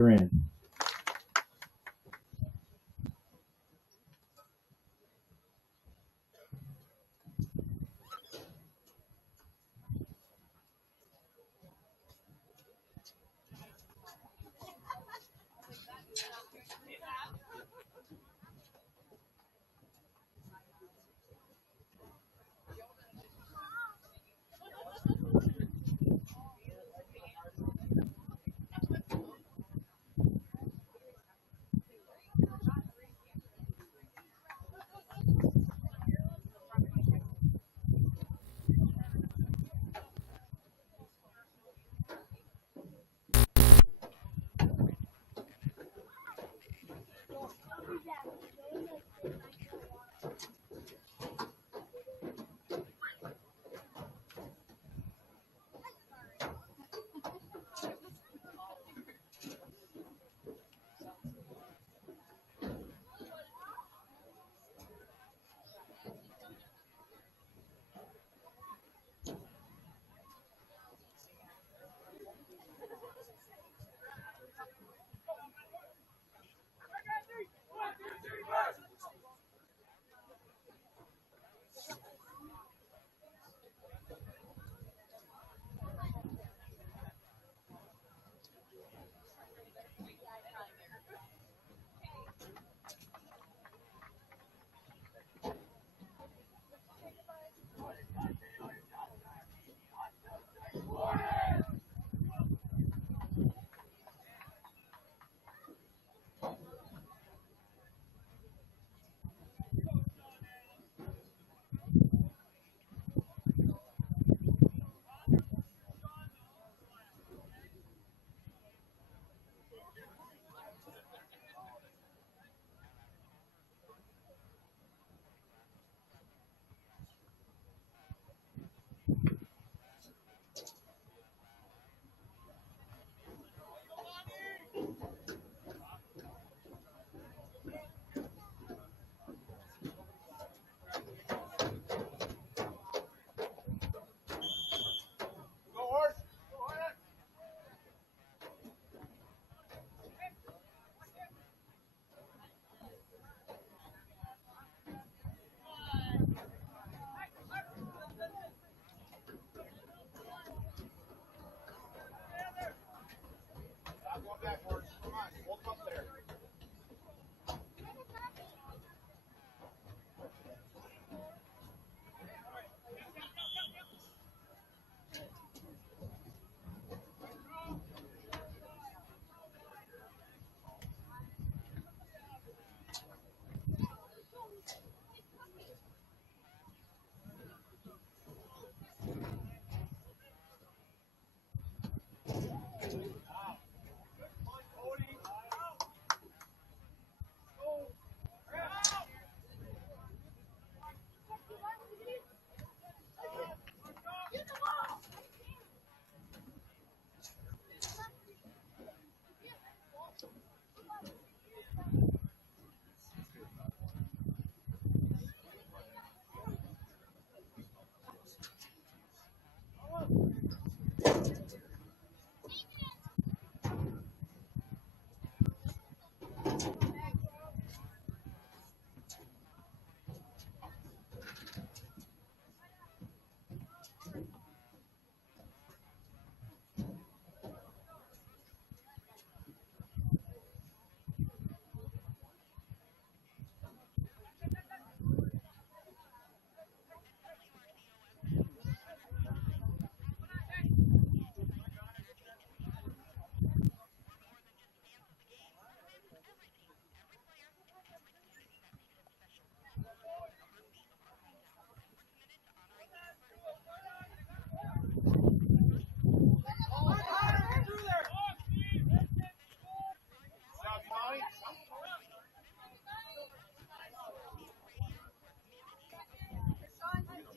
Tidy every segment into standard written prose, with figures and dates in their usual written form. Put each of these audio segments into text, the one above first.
You're in.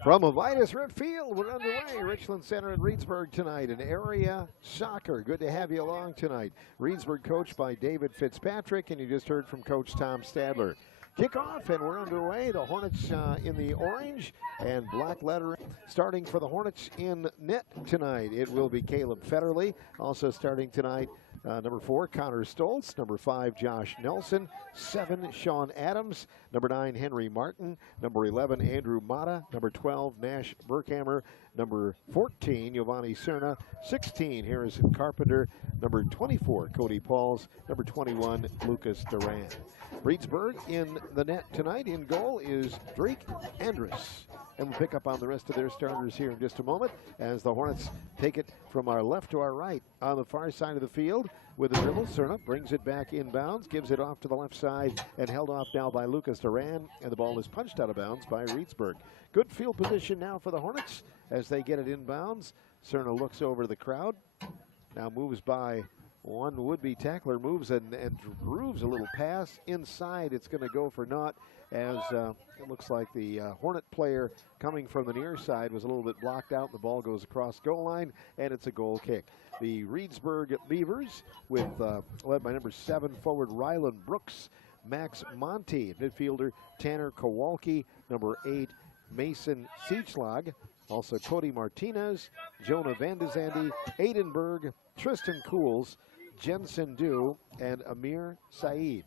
From Avitus Rip Field, we're underway. Richland Center in Reedsburg tonight, an area soccer. Good to have you along tonight. Reedsburg coached by David Fitzpatrick, and you just heard from Coach Tom Stadler. Kickoff, and we're underway. The Hornets in the orange and black lettering. Starting for the Hornets in net tonight, it will be Caleb Federley. Also starting tonight Number 4, Connor Stoltz. Number 5, Josh Nelson. 7, Sean Adams. Number 9, Henry Martin. Number 11, Andrew Mata. Number 12, Nash Burkhammer. Number 14, Giovanni Cerna. 16, Harrison Carpenter. Number 24, Cody Pauls. Number 21, Lucas Duran. Reedsburg in the net tonight. In goal is Drake Andrus. And we'll pick up on the rest of their starters here in just a moment as the Hornets take it from our left to our right on the far side of the field with the dribble. Cerna brings it back inbounds, gives it off to the left side, and held off now by Lucas Duran, and the ball is punched out of bounds by Reedsburg. Good field position now for the Hornets as they get it inbounds. Cerna looks over the crowd, now moves by one would-be tackler, moves and grooves a little pass inside. It's going to go for naught, as it looks like the Hornet player coming from the near side was a little bit blocked out. The ball goes across goal line, and it's a goal kick. The Reedsburg Beavers, with led by number 7 forward Ryland Brooks, Max Monty, midfielder Tanner Kowalski, number 8 Mason Siechlag, also Cody Martinez, Jonah Vandezandi, Aidenberg, Tristan Cools, Jensen Dew, and Amir Saeed,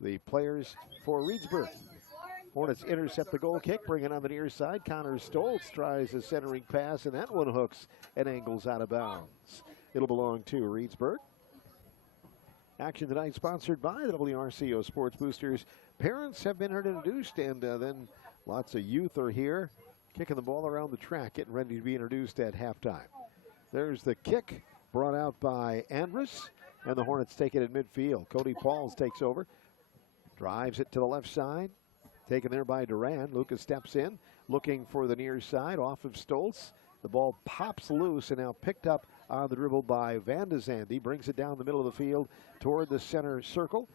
the players for Reedsburg. Hornets intercept the goal kick, bring it on the near side. Connor Stoltz tries a centering pass, and that one hooks and angles out of bounds. It'll belong to Reedsburg. Action tonight sponsored by the WRCO Sports Boosters. Parents have been introduced, and then lots of youth are here, kicking the ball around the track, getting ready to be introduced at halftime. There's the kick brought out by Andrus, and the Hornets take it at midfield. Cody Pauls takes over, drives it to the left side, taken there by Duran. Lucas steps in, looking for the near side, off of Stoltz. The ball pops loose and now picked up on the dribble by Vandezandi. Brings it down the middle of the field toward the center circle.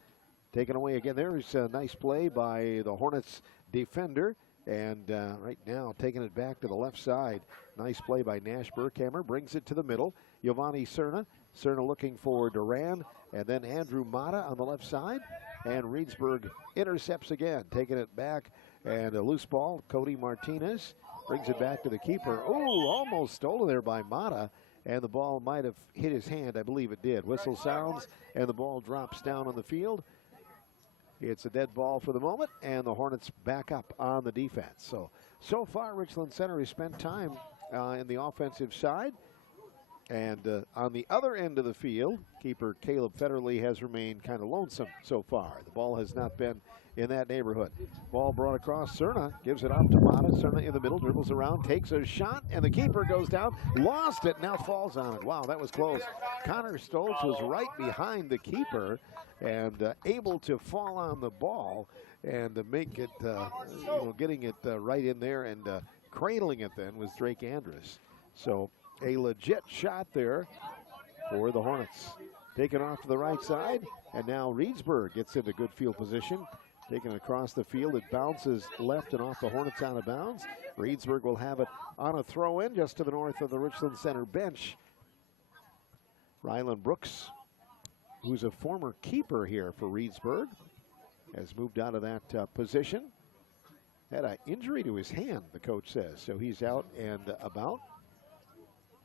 Taken away again. There's a nice play by the Hornets defender. And right now taking it back to the left side. Nice play by Nash Burkhammer. Brings it to the middle. Giovanni Cerna. Cerna looking for Duran. And then Andrew Mata on the left side. And Reedsburg intercepts again. Taking it back. And a loose ball. Cody Martinez brings it back to the keeper. Oh, almost stolen there by Mata. And the ball might have hit his hand. I believe it did. Whistle sounds. And the ball drops down on the field. It's a dead ball for the moment, and the Hornets back up on the defense. So far, Richland Center has spent time in the offensive side. And on the other end of the field, keeper Caleb Federley has remained kind of lonesome so far. The ball has not been in that neighborhood. Ball brought across. Cerna gives it off to Mata. Cerna in the middle, dribbles around, takes a shot, and the keeper goes down, lost it, now falls on it. Wow, that was close. Connor Stoltz was right behind the keeper and able to fall on the ball and make it, getting it right in there and cradling it then was Drake Andrus. So a legit shot there for the Hornets. Taken off to the right side, and now Reedsburg gets into good field position. Taken across the field, it bounces left and off the Hornets out of bounds. Reedsburg will have it on a throw-in just to the north of the Richland Center bench. Ryland Brooks, who's a former keeper here for Reedsburg, has moved out of that position. Had an injury to his hand, the coach says, so he's out and about.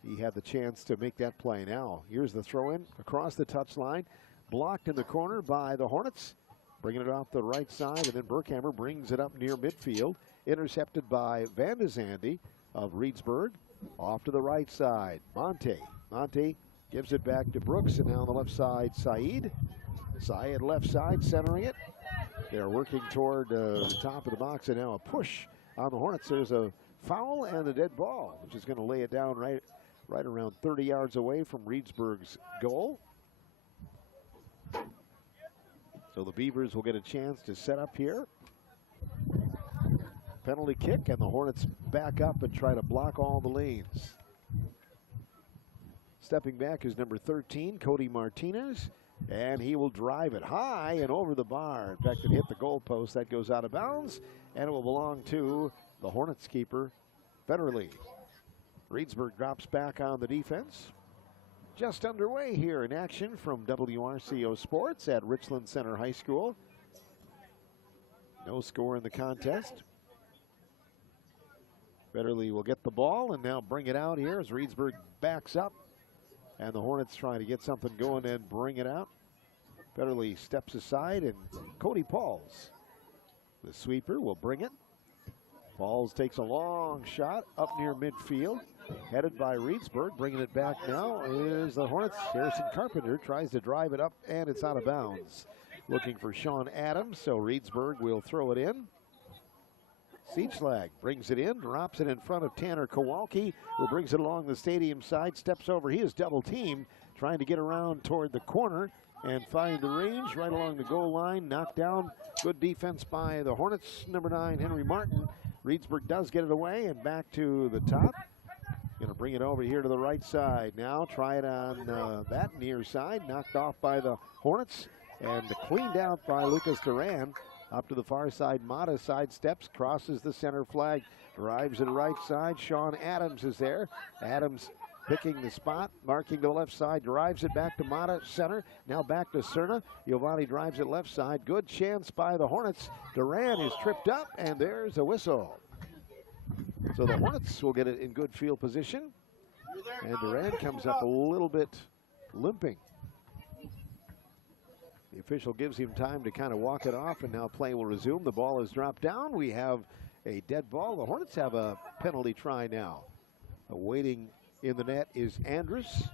He had the chance to make that play. Now, here's the throw-in across the touchline. Blocked in the corner by the Hornets. Bringing it off the right side, and then Burkhammer brings it up near midfield. Intercepted by Vandezandi of Reedsburg. Off to the right side, Monte gives it back to Brooks, and now on the left side, Saeed left side, centering it. They're working toward the top of the box, and now a push on the Hornets. There's a foul and a dead ball, which is going to lay it down right around 30 yards away from Reedsburg's goal. So the Beavers will get a chance to set up here. Penalty kick, and the Hornets back up and try to block all the lanes. Stepping back is number 13, Cody Martinez, and he will drive it high and over the bar. In fact, it hit the goalpost. That goes out of bounds, and it will belong to the Hornets keeper, Federley. Reedsburg drops back on the defense. Just underway here in action from WRCO Sports at Richland Center High School. No score in the contest. Federley will get the ball and now bring it out here as Reedsburg backs up And the Hornets trying to get something going and bring it out. Federley steps aside, and Cody Pauls, the sweeper, will bring it. Pauls takes a long shot up near midfield, headed by Reedsburg. Bringing it back now is the Hornets. Harrison Carpenter tries to drive it up, and it's out of bounds. Looking for Sean Adams, so Reedsburg will throw it in. Siechlag brings it in, drops it in front of Tanner Kowalski, who brings it along the stadium side, steps over. He is double teamed, trying to get around toward the corner and find the range right along the goal line. Knocked down. Good defense by the Hornets. Number 9, Henry Martin. Reedsburg does get it away and back to the top. Going to bring it over here to the right side now. Try it on that near side. Knocked off by the Hornets and cleaned out by Lucas Duran. Up to the far side, Mata sidesteps, crosses the center flag, drives to the right side. Sean Adams is there. Adams picking the spot, marking the left side, drives it back to Mata, center. Now back to Cerna. Giovanni drives it left side. Good chance by the Hornets. Duran is tripped up, and there's a whistle. So the Hornets will get it in good field position. And Duran comes up a little bit limping. The official gives him time to kind of walk it off, and now play will resume. The ball is dropped down. We have a dead ball. The Hornets have a penalty try now. Waiting in the net is Andrus.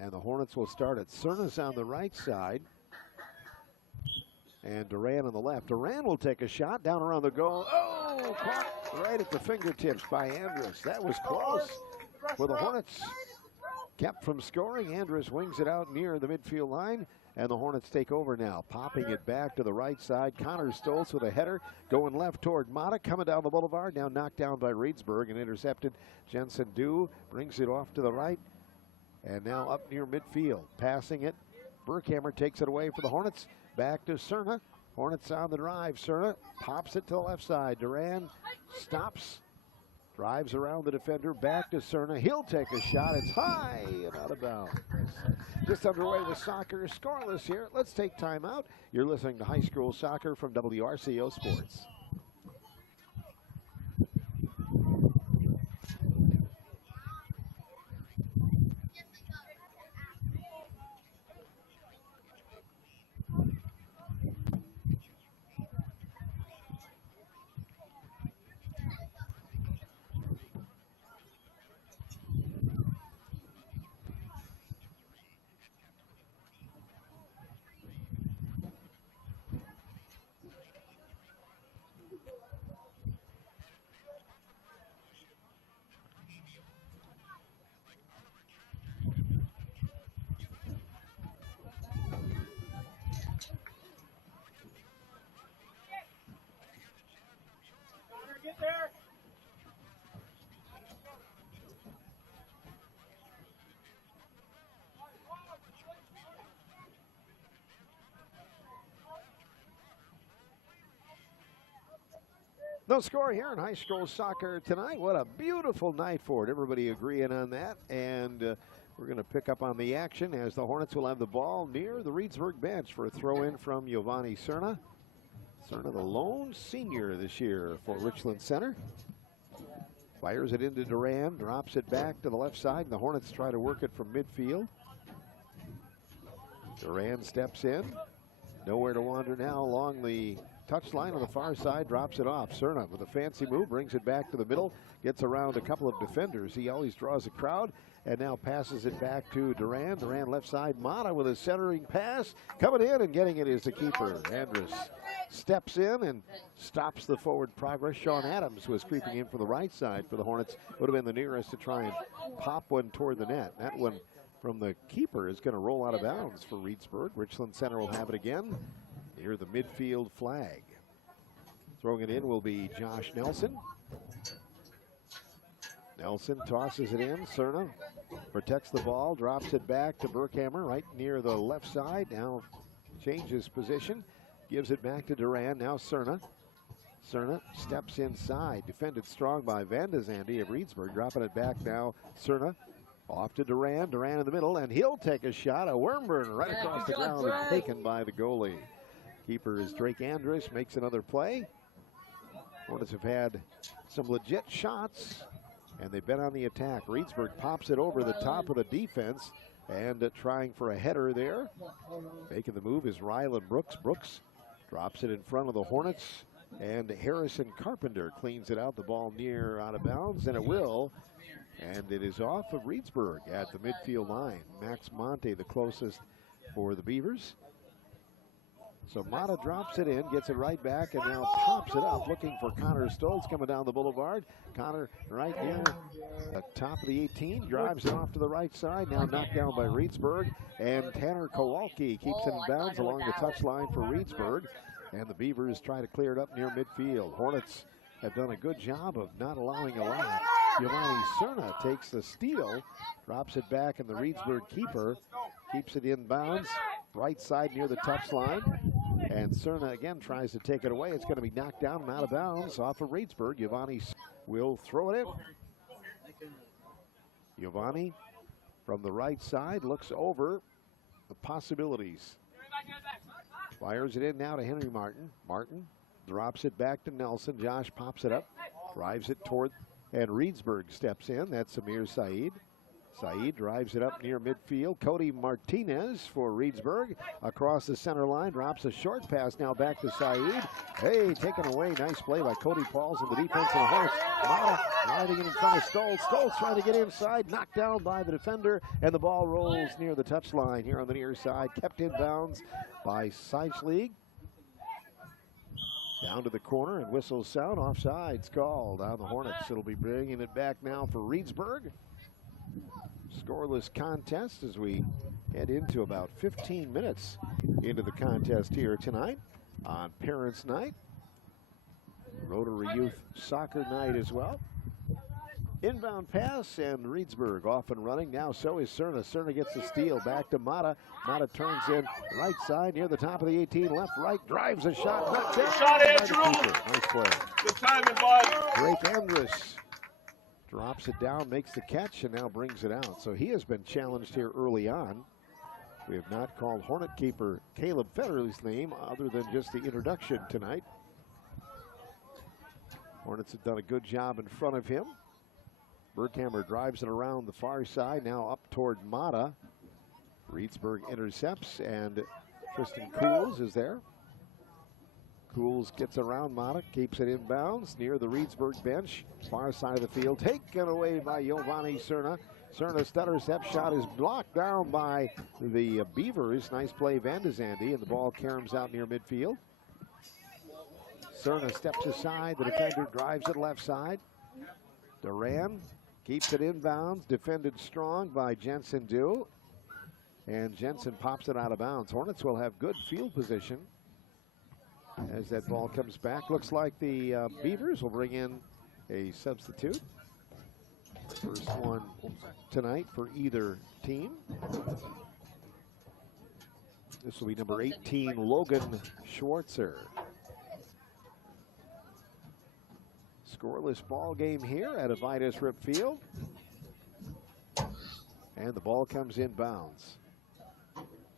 And the Hornets will start at Cernas on the right side. And Duran on the left. Duran will take a shot down around the goal. Oh, caught right at the fingertips by Andrus. That was close for the Hornets. Kept from scoring. Andrus wings it out near the midfield line, and the Hornets take over now. Popping it back to the right side. Connor Stoltz with a header going left toward Mata, coming down the boulevard. Now knocked down by Reedsburg and intercepted. Jensen Dew brings it off to the right, and now up near midfield. Passing it. Burkhammer takes it away for the Hornets. Back to Cerna. Hornets on the drive. Cerna pops it to the left side. Duran stops. Drives around the defender, back to Cerna. He'll take a shot. It's high and out of bounds. Just underway with soccer, scoreless here. Let's take time out. You're listening to high school soccer from WRCO Sports. Get there. No score here in high school soccer tonight. What a beautiful night for it. Everybody agreeing on that. And we're going to pick up on the action as the Hornets will have the ball near the Reedsburg bench for a throw in from Giovanni Cerna. Cerna, the lone senior this year for Richland Center. Fires it into Duran, drops it back to the left side, and the Hornets try to work it from midfield. Duran steps in. Nowhere to wander now along the touchline on the far side, drops it off. Cerna with a fancy move, brings it back to the middle, gets around a couple of defenders. He always draws a crowd, and now passes it back to Duran. Duran left side, Mata with a centering pass. Coming in and getting it is the keeper, Andrus. Steps in and stops the forward progress. Sean Adams was creeping in from the right side for the Hornets. Would have been the nearest to try and pop one toward the net. That one from the keeper is going to roll out of bounds for Reedsburg. Richland Center will have it again near the midfield flag. Throwing it in will be Josh Nelson. Nelson tosses it in. Cerna protects the ball, drops it back to Burkhammer right near the left side. Now changes position. Gives it back to Duran. Now Cerna. Cerna steps inside. Defended strong by Van de Zande of Reedsburg. Dropping it back now. Cerna off to Duran. Duran in the middle, and he'll take a shot. A worm burner right across the ground and taken by the goalie. Keeper is Drake Andrus. Makes another play. Hornets have had some legit shots, and they've been on the attack. Reedsburg pops it over the top of the defense and trying for a header there. Making the move is Rylan Brooks. Brooks drops it in front of the Hornets, and Harrison Carpenter cleans it out. The ball near out of bounds, and it will. And it is off of Reedsburg at the midfield line. Max Monte the closest for the Beavers. So Mata drops it in, gets it right back, and now pops it up, looking for Connor Stoltz coming down the boulevard. Connor right near the top of the 18, drives it off to the right side, now knocked down by Reedsburg. And Tanner Kowalski keeps it in bounds along the touchline for Reedsburg. And the Beavers try to clear it up near midfield. Hornets have done a good job of not allowing a lot. Giovanni Cerna takes the steal, drops it back, and the Reedsburg keeper keeps it in bounds, right side near the touchline. And Cerna again tries to take it away. It's going to be knocked down and out of bounds off of Reedsburg. Giovanni will throw it in. Giovanni from the right side looks over the possibilities. Fires it in now to Henry Martin. Martin drops it back to Nelson. Josh pops it up, drives it toward, and Reedsburg steps in. That's Amir Saeed. Saeed drives it up near midfield. Cody Martinez for Reedsburg. Across the center line, drops a short pass now back to Saeed. Hey, taken away. Nice play by Cody Pauls in the defense of the Hornets. Mata riding in front of Stoltz. Stoltz trying to get inside, knocked down by the defender, and the ball rolls near the touchline here on the near side. Kept in bounds by League. Down to the corner, and whistles sound. Offsides called on the Hornets. It'll be bringing it back now for Reedsburg. Scoreless contest as we head into about 15 minutes into the contest here tonight on Parents' Night. Rotary Youth Soccer Night as well. Inbound pass, and Reedsburg off and running. Now so is Cerna. Cerna gets the steal back to Mata. Mata turns in right side near the top of the 18. Left, right, drives a shot. Good shot, Andrew. Nice play. Good timing, bud. Drake Andrus drops it down, makes the catch, and now brings it out. So he has been challenged here early on. We have not called Hornet keeper Caleb Federer's name other than just the introduction tonight. Hornets have done a good job in front of him. Berghammer drives it around the far side, now up toward Mata. Reedsburg intercepts, and Tristan Cools is there. Cools gets around Mata, keeps it in bounds near the Reedsburg bench. Far side of the field, taken away by Giovanni Cerna. Cerna stutter step shot is blocked down by the Beavers. Nice play, Van de Zandy, and the ball caroms out near midfield. Cerna steps aside, the defender drives it left side. Duran keeps it in bounds, defended strong by Jensen Dew. And Jensen pops it out of bounds. Hornets will have good field position as that ball comes back. Looks like the Beavers will bring in a substitute. First one tonight for either team. This will be number 18, Logan Schwartzer. Scoreless ball game here at Avitus Rip Field. And the ball comes in bounds.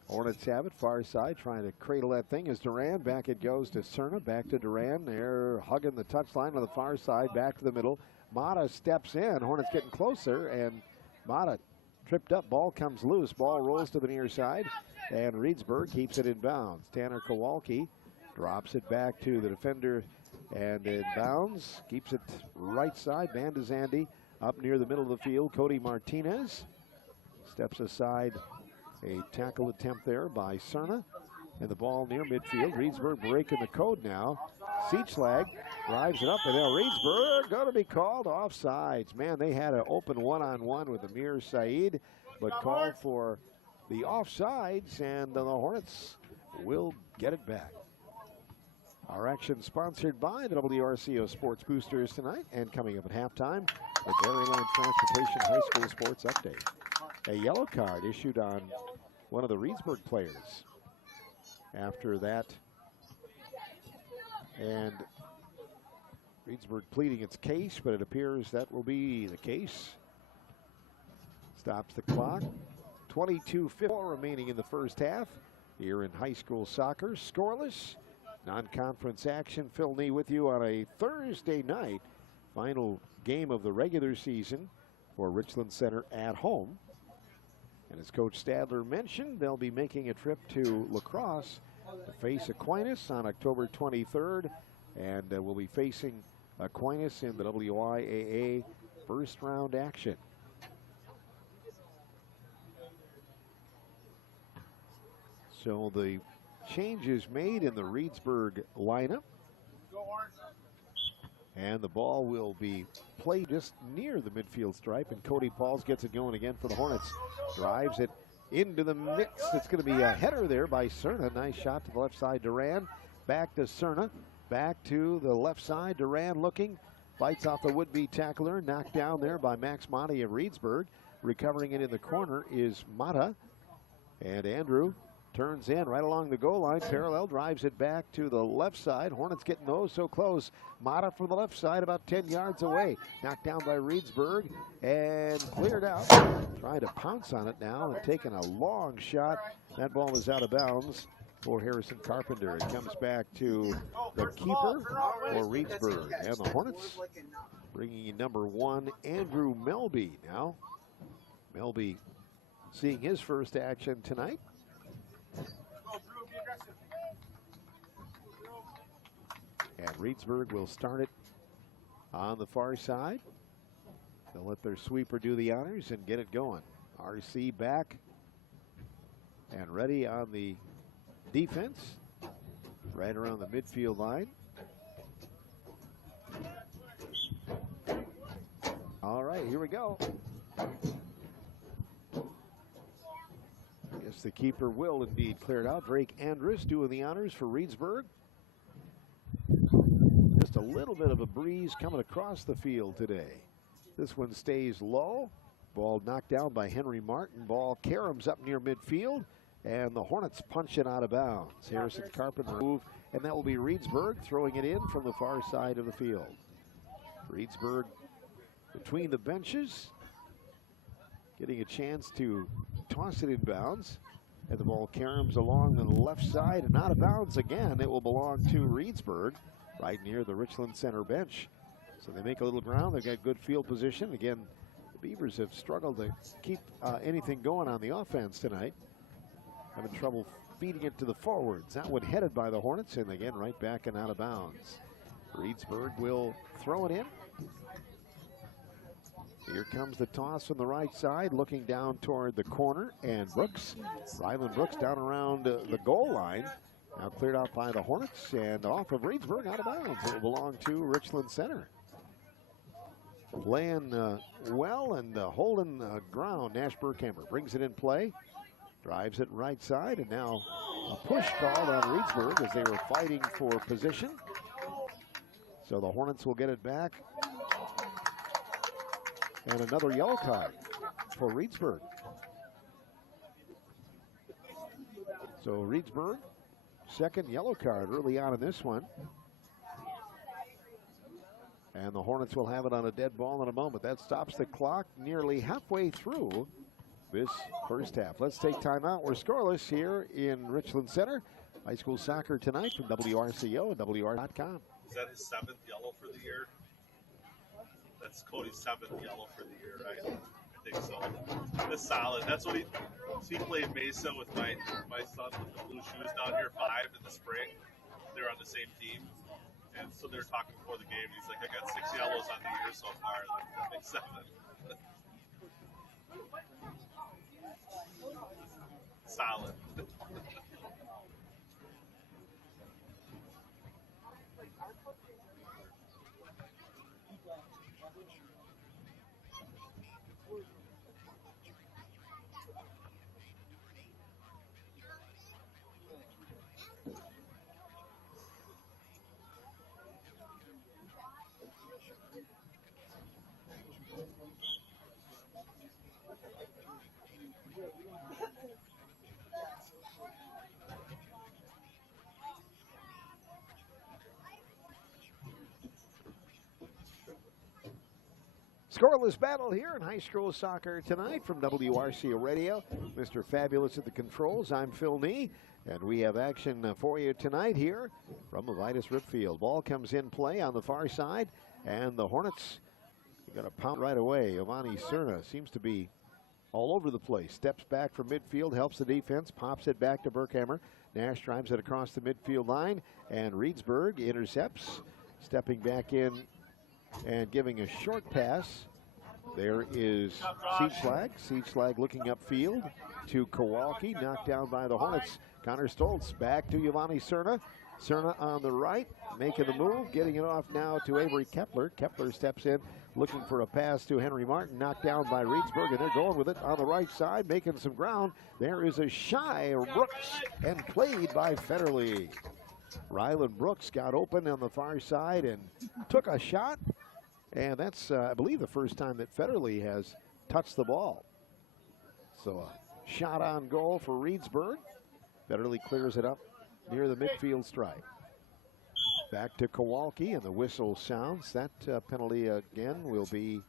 Hornets have it, far side, trying to cradle that thing is Duran. Back it goes to Cerna, back to Duran. They're hugging the touchline on the far side, back to the middle. Mata steps in, Hornets getting closer, and Mata tripped up, ball comes loose. Ball rolls to the near side, and Reedsburg keeps it in bounds. Tanner Kowalski drops it back to the defender, and in bounds, keeps it right side. Van de Zandy up near the middle of the field. Cody Martinez steps aside. A tackle attempt there by Cerna, and the ball near midfield. Reedsburg breaking the code now. Seachlag drives it up, and now Reedsburg going to be called offsides. Man, they had an open one-on-one with Amir Saeed, but called for the offsides, and the Hornets will get it back. Our action sponsored by the WRCO Sports Boosters tonight, and coming up at halftime, the Dairyland Transportation High School Sports Update. A yellow card issued on one of the Reedsburg players after that. And Reedsburg pleading its case, but it appears that will be the case. Stops the clock. 22:54 remaining in the first half here in high school soccer. Scoreless, non-conference action. Phil Nee with you on a Thursday night. Final game of the regular season for Richland Center at home. And as Coach Stadler mentioned, they'll be making a trip to La Crosse to face Aquinas on October 23rd. And we'll be facing Aquinas in the WIAA first round action. So the changes made in the Reedsburg lineup. And the ball will be played just near the midfield stripe, and Cody Pauls gets it going again for the Hornets. Drives it into the mix. It's going to be a header there by Cerna. Nice shot to the left side. Duran back to Cerna. Back to the left side. Duran looking. Bites off the would-be tackler. Knocked down there by Max Motti of Reedsburg. Recovering it in the corner is Mata. And Andrew turns in right along the goal line. Parallel drives it back to the left side. Hornets getting those so close. Mata from the left side about 10 yards away. Knocked down by Reedsburg and cleared out. Trying to pounce on it now and taking a long shot. That ball is out of bounds for Harrison Carpenter. It comes back to the keeper for Reedsburg. And the Hornets bringing in number 1, Andrew Melby now. Melby seeing his first action tonight. And Reedsburg will start it on the far side. They'll let their sweeper do the honors and get it going. RC back and ready on the defense, right around the midfield line. All right, here we go. Guess the keeper will indeed clear it out. Drake Andrus doing the honors for Reedsburg. Just a little bit of a breeze coming across the field today. This one stays low. Ball knocked down by Henry Martin. Ball caroms up near midfield, and the Hornets punch it out of bounds. Harrison Carpenter move, and that will be Reedsburg throwing it in from the far side of the field. Reedsburg between the benches, getting a chance to toss it in bounds, and the ball caroms along the left side and out of bounds again. It will belong to Reedsburg right near the Richland Center bench. So they make a little ground. They've got good field position. Again, the Beavers have struggled to keep anything going on the offense tonight. Having trouble feeding it to the forwards. That one headed by the Hornets, and again right back and out of bounds. Reedsburg will throw it in. Here comes the toss from the right side, looking down toward the corner, and Brooks, Ryland Brooks down around the goal line. Now cleared out by the Hornets and off of Reedsburg, out of bounds. It will belong to Richland Center. Playing well and holding ground. Nash Burkhammer brings it in play, drives it right side, and now a push called on Reedsburg as they were fighting for position. So the Hornets will get it back. And another yellow card for Reedsburg. So Reedsburg, second yellow card early on in this one. And the Hornets will have it on a dead ball in a moment. That stops the clock nearly halfway through this first half. Let's take time out. We're scoreless here in Richland Center. High school soccer tonight from WRCO and WR.com. Is that his 7th yellow for the year? That's Cody's 7th yellow for the year, right? I think so. That's solid. That's what he played Mesa with my son with the blue shoes down here 5 in the spring. They were on the same team. And so they were talking before the game. He's like, I got 6 yellows on the year so far. Like, that makes 7. Solid. Scoreless battle here in high school soccer tonight from WRCO Radio. Mr. Fabulous at the controls. I'm Phil Nee, and we have action for you tonight here from Vitus Ripfield. Ball comes in play on the far side, and the Hornets Got a pound right away. Giovanni Cerna seems to be all over the place. Steps back from midfield, helps the defense, pops it back to Berkhammer. Nash drives it across the midfield line, and Reedsburg intercepts. Stepping back in and giving a short pass. There is Siegslag. Siegslag looking upfield to Kowalski, knocked down by the Hornets. Connor Stoltz back to Giovanni Cerna. Cerna on the right, making the move, getting it off now to Avery Kepler. Kepler steps in, looking for a pass to Henry Martin, knocked down by Reedsburg, and they're going with it on the right side, making some ground. There is a shy Brooks, and played by Federle. Ryland Brooks got open on the far side and took a shot, and that's, I believe, the first time that Federle has touched the ball. So a shot on goal for Reedsburg. Federle clears it up near the midfield stripe. Back to Kowalski, and the whistle sounds. That penalty again will be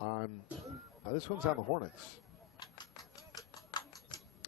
on, this one's on the Hornets.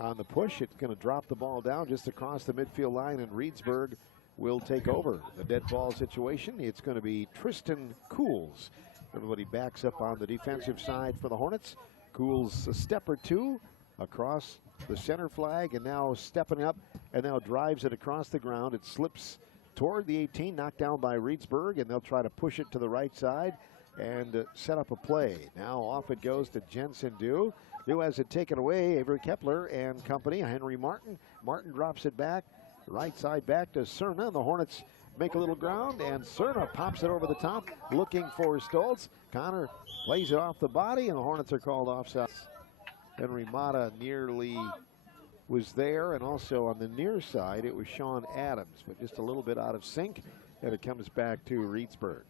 On the push, it's going to drop the ball down just across the midfield line, and Reedsburg will take over the dead ball situation. It's going to be Tristan Cools. Everybody backs up on the defensive side for the Hornets. Cools a step or two across the center flag, and now stepping up, and now drives it across the ground. It slips toward the 18, knocked down by Reedsburg, and they'll try to push it to the right side and set up a play. Now off it goes to Jensen Dew. Dew has it taken away. Avery Kepler and company. Henry Martin. Martin drops it back. Right side back to Cerna. The Hornets make a little ground, and Cerna pops it over the top, looking for Stoltz. Connor plays it off the body, and the Hornets are called offside. Henry Mata nearly was there, and also on the near side it was Sean Adams, but just a little bit out of sync, and it comes back to Reedsburg.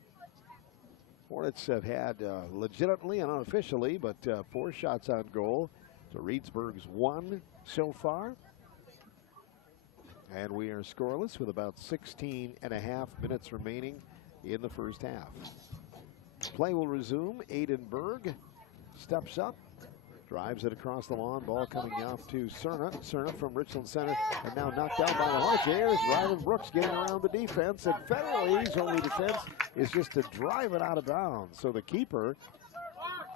Hornets have had legitimately and unofficially, but 4 shots on goal to Reedsburg's 1 so far. And we are scoreless with about 16.5 minutes remaining in the first half. Play will resume. Aiden Berg steps up, drives it across the lawn. Ball coming off to Cerna. Cerna from Richland Center, and now knocked down by the Hornets. There's Ryland Brooks getting around the defense, and Federle's only defense is just to drive it out of bounds. So the keeper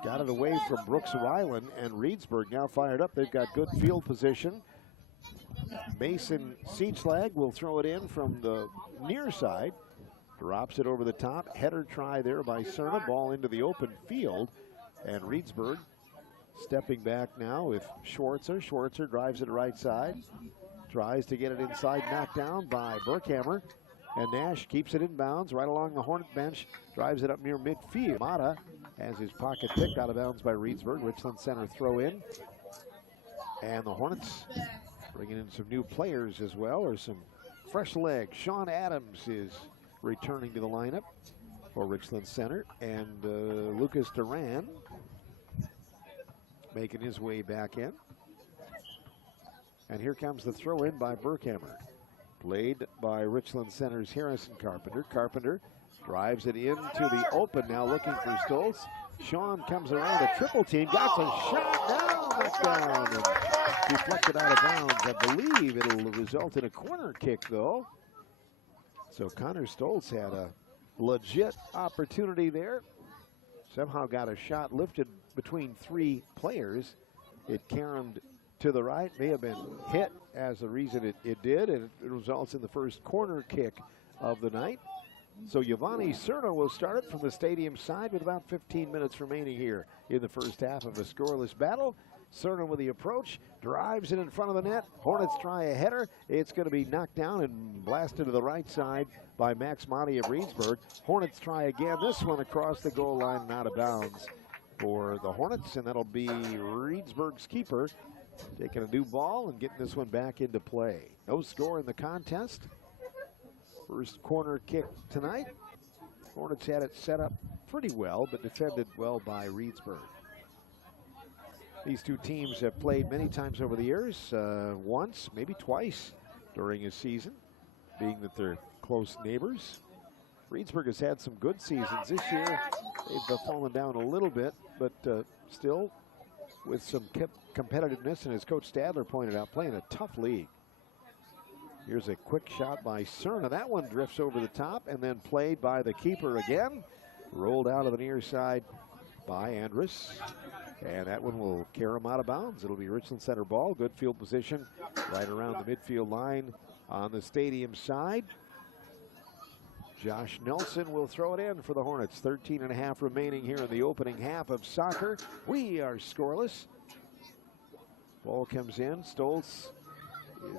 got it away from Brooks Ryland, and Reedsburg now fired up. They've got good field position. Mason Siegslag will throw it in from the near side. Drops it over the top. Header try there by Cerna. Ball into the open field, and Reedsburg stepping back now with Schwartzer. Schwartzer drives it right side. Tries to get it inside, knocked down by Berkhammer. And Nash keeps it in bounds right along the Hornet bench. Drives it up near midfield. Mata has his pocket picked out of bounds by Reedsburg. Richland Center throw in. And the Hornets bringing in some new players as well, or some fresh legs. Sean Adams is returning to the lineup for Richland Center. And Lucas Duran making his way back in. And here comes the throw in by Berkhammer. Played by Richland Center's Harrison Carpenter. Carpenter drives it into the open, now looking for Stoltz. Sean comes around a triple team, got a shot down, knocked down, and deflected out of bounds. I believe it'll result in a corner kick, though. So Connor Stoltz had a legit opportunity there. Somehow got a shot lifted between 3 players. It caromed to the right, may have been hit as the reason it did, and it results in the first corner kick of the night. So Giovanni Cerna will start it from the stadium side with about 15 minutes remaining here in the first half of a scoreless battle. Cerna with the approach, drives it in front of the net. Hornets try a header. It's going to be knocked down and blasted to the right side by Max Monty of Reedsburg. Hornets try again, this one across the goal line and out of bounds for the Hornets, and that'll be Reedsburg's keeper taking a new ball and getting this one back into play. No score in the contest. First corner kick tonight. Hornets had it set up pretty well, but defended well by Reedsburg. These two teams have played many times over the years, once, maybe twice during a season, being that they're close neighbors. Reedsburg has had some good seasons. This year, they've fallen down a little bit, but still with some competitiveness, and as Coach Stadler pointed out, playing a tough league. Here's a quick shot by Cerna. That one drifts over the top and then played by the keeper again. Rolled out of the near side by Andrus. And that one will carry him out of bounds. It'll be Richland Center ball. Good field position right around the midfield line on the stadium side. Josh Nelson will throw it in for the Hornets. 13.5 remaining here in the opening half of soccer. We are scoreless. Ball comes in. Stoltz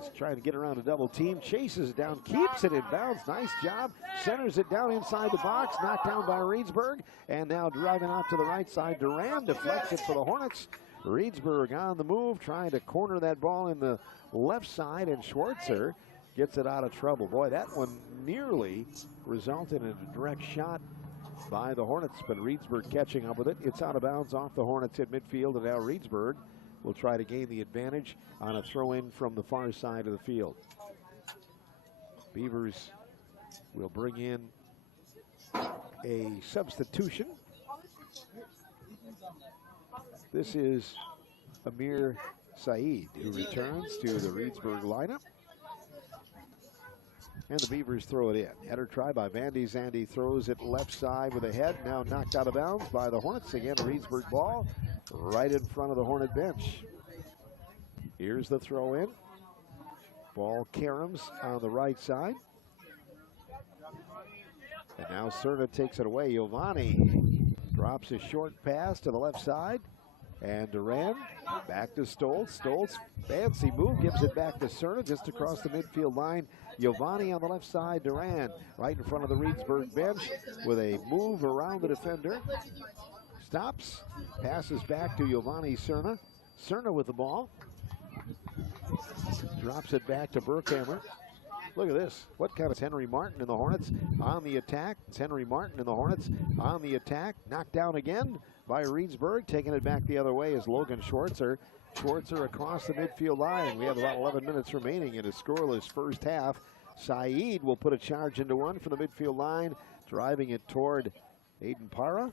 is trying to get around a double team. Chases it down. Keeps it in bounds. Nice job. Centers it down inside the box. Knocked down by Reedsburg. And now driving out to the right side. Duran deflects it for the Hornets. Reedsburg on the move, trying to corner that ball in the left side. And Schwartzer gets it out of trouble. Boy, that one nearly resulted in a direct shot by the Hornets, but Reedsburg catching up with it. It's out of bounds off the Hornets at midfield, and now Reedsburg will try to gain the advantage on a throw-in from the far side of the field. Beavers will bring in a substitution. This is Amir Saeed, who returns to the Reedsburg lineup. And the Beavers throw it in. Header try by Vandy. Zandy throws it left side with a head. Now knocked out of bounds by the Hornets. Again, a Reedsburg ball right in front of the Hornet bench. Here's the throw in. Ball caroms on the right side. And now Cerna takes it away. Giovanni drops a short pass to the left side. And Duran back to Stoltz. Stoltz, fancy move, gives it back to Cerna just across the midfield line. Giovanni on the left side. Duran right in front of the Reedsburg bench with a move around the defender. Stops, passes back to Giovanni Cerna. Cerna with the ball. Drops it back to Burkhammer. Look at this. What kind of Henry Martin in the Hornets on the attack? It's Henry Martin in the Hornets on the attack. Knocked down again by Reedsburg. Taking it back the other way is Logan Schwartzer. Schwartzer across the midfield line. We have about 11 minutes remaining in a scoreless first half. Saeed will put a charge into one for the midfield line, driving it toward Aiden Parra.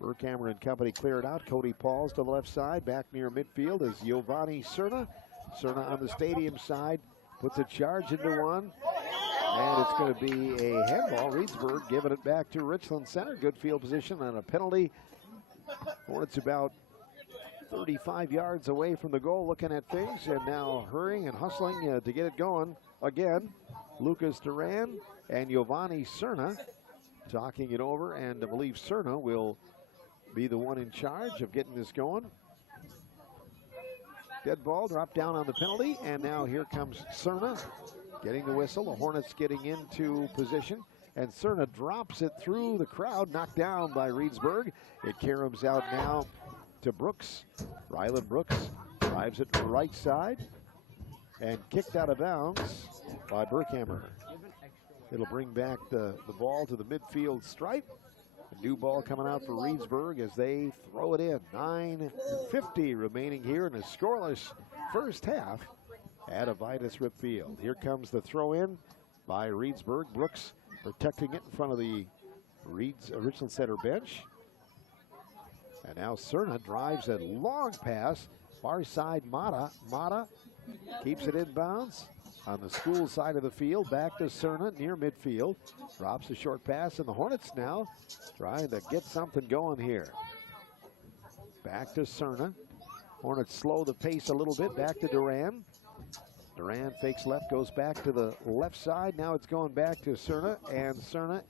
Burkhammer and company clear it out. Cody Pauls to the left side. Back near midfield is Giovanni Cerna. Cerna on the stadium side puts a charge into one. And it's going to be a handball. Reedsburg giving it back to Richland Center. Good field position on a penalty. Hornets about 35 yards away from the goal, looking at things, and now hurrying and hustling to get it going again. Lucas Duran and Giovanni Cerna talking it over, and I believe Cerna will be the one in charge of getting this going. Dead ball dropped down on the penalty, and now here comes Cerna getting the whistle. The Hornets getting into position, and Cerna drops it through the crowd, knocked down by Reedsburg. It caroms out now to Brooks. Rylan Brooks drives it to the right side and kicked out of bounds by Burkhammer. It'll bring back the ball to the midfield stripe. A new ball coming out for Reedsburg as they throw it in. 9:50 remaining here in a scoreless first half at Vitus Rip Field. Here comes the throw in by Reedsburg. Brooks protecting it in front of the Richland Center bench. And now Cerna drives a long pass. Far side Mata. Mata keeps it in bounds on the school side of the field. Back to Cerna near midfield. Drops a short pass, and the Hornets now trying to get something going here. Back to Cerna. Hornets slow the pace a little bit. Back to Duran. Duran fakes left, goes back to the left side. Now it's going back to Cerna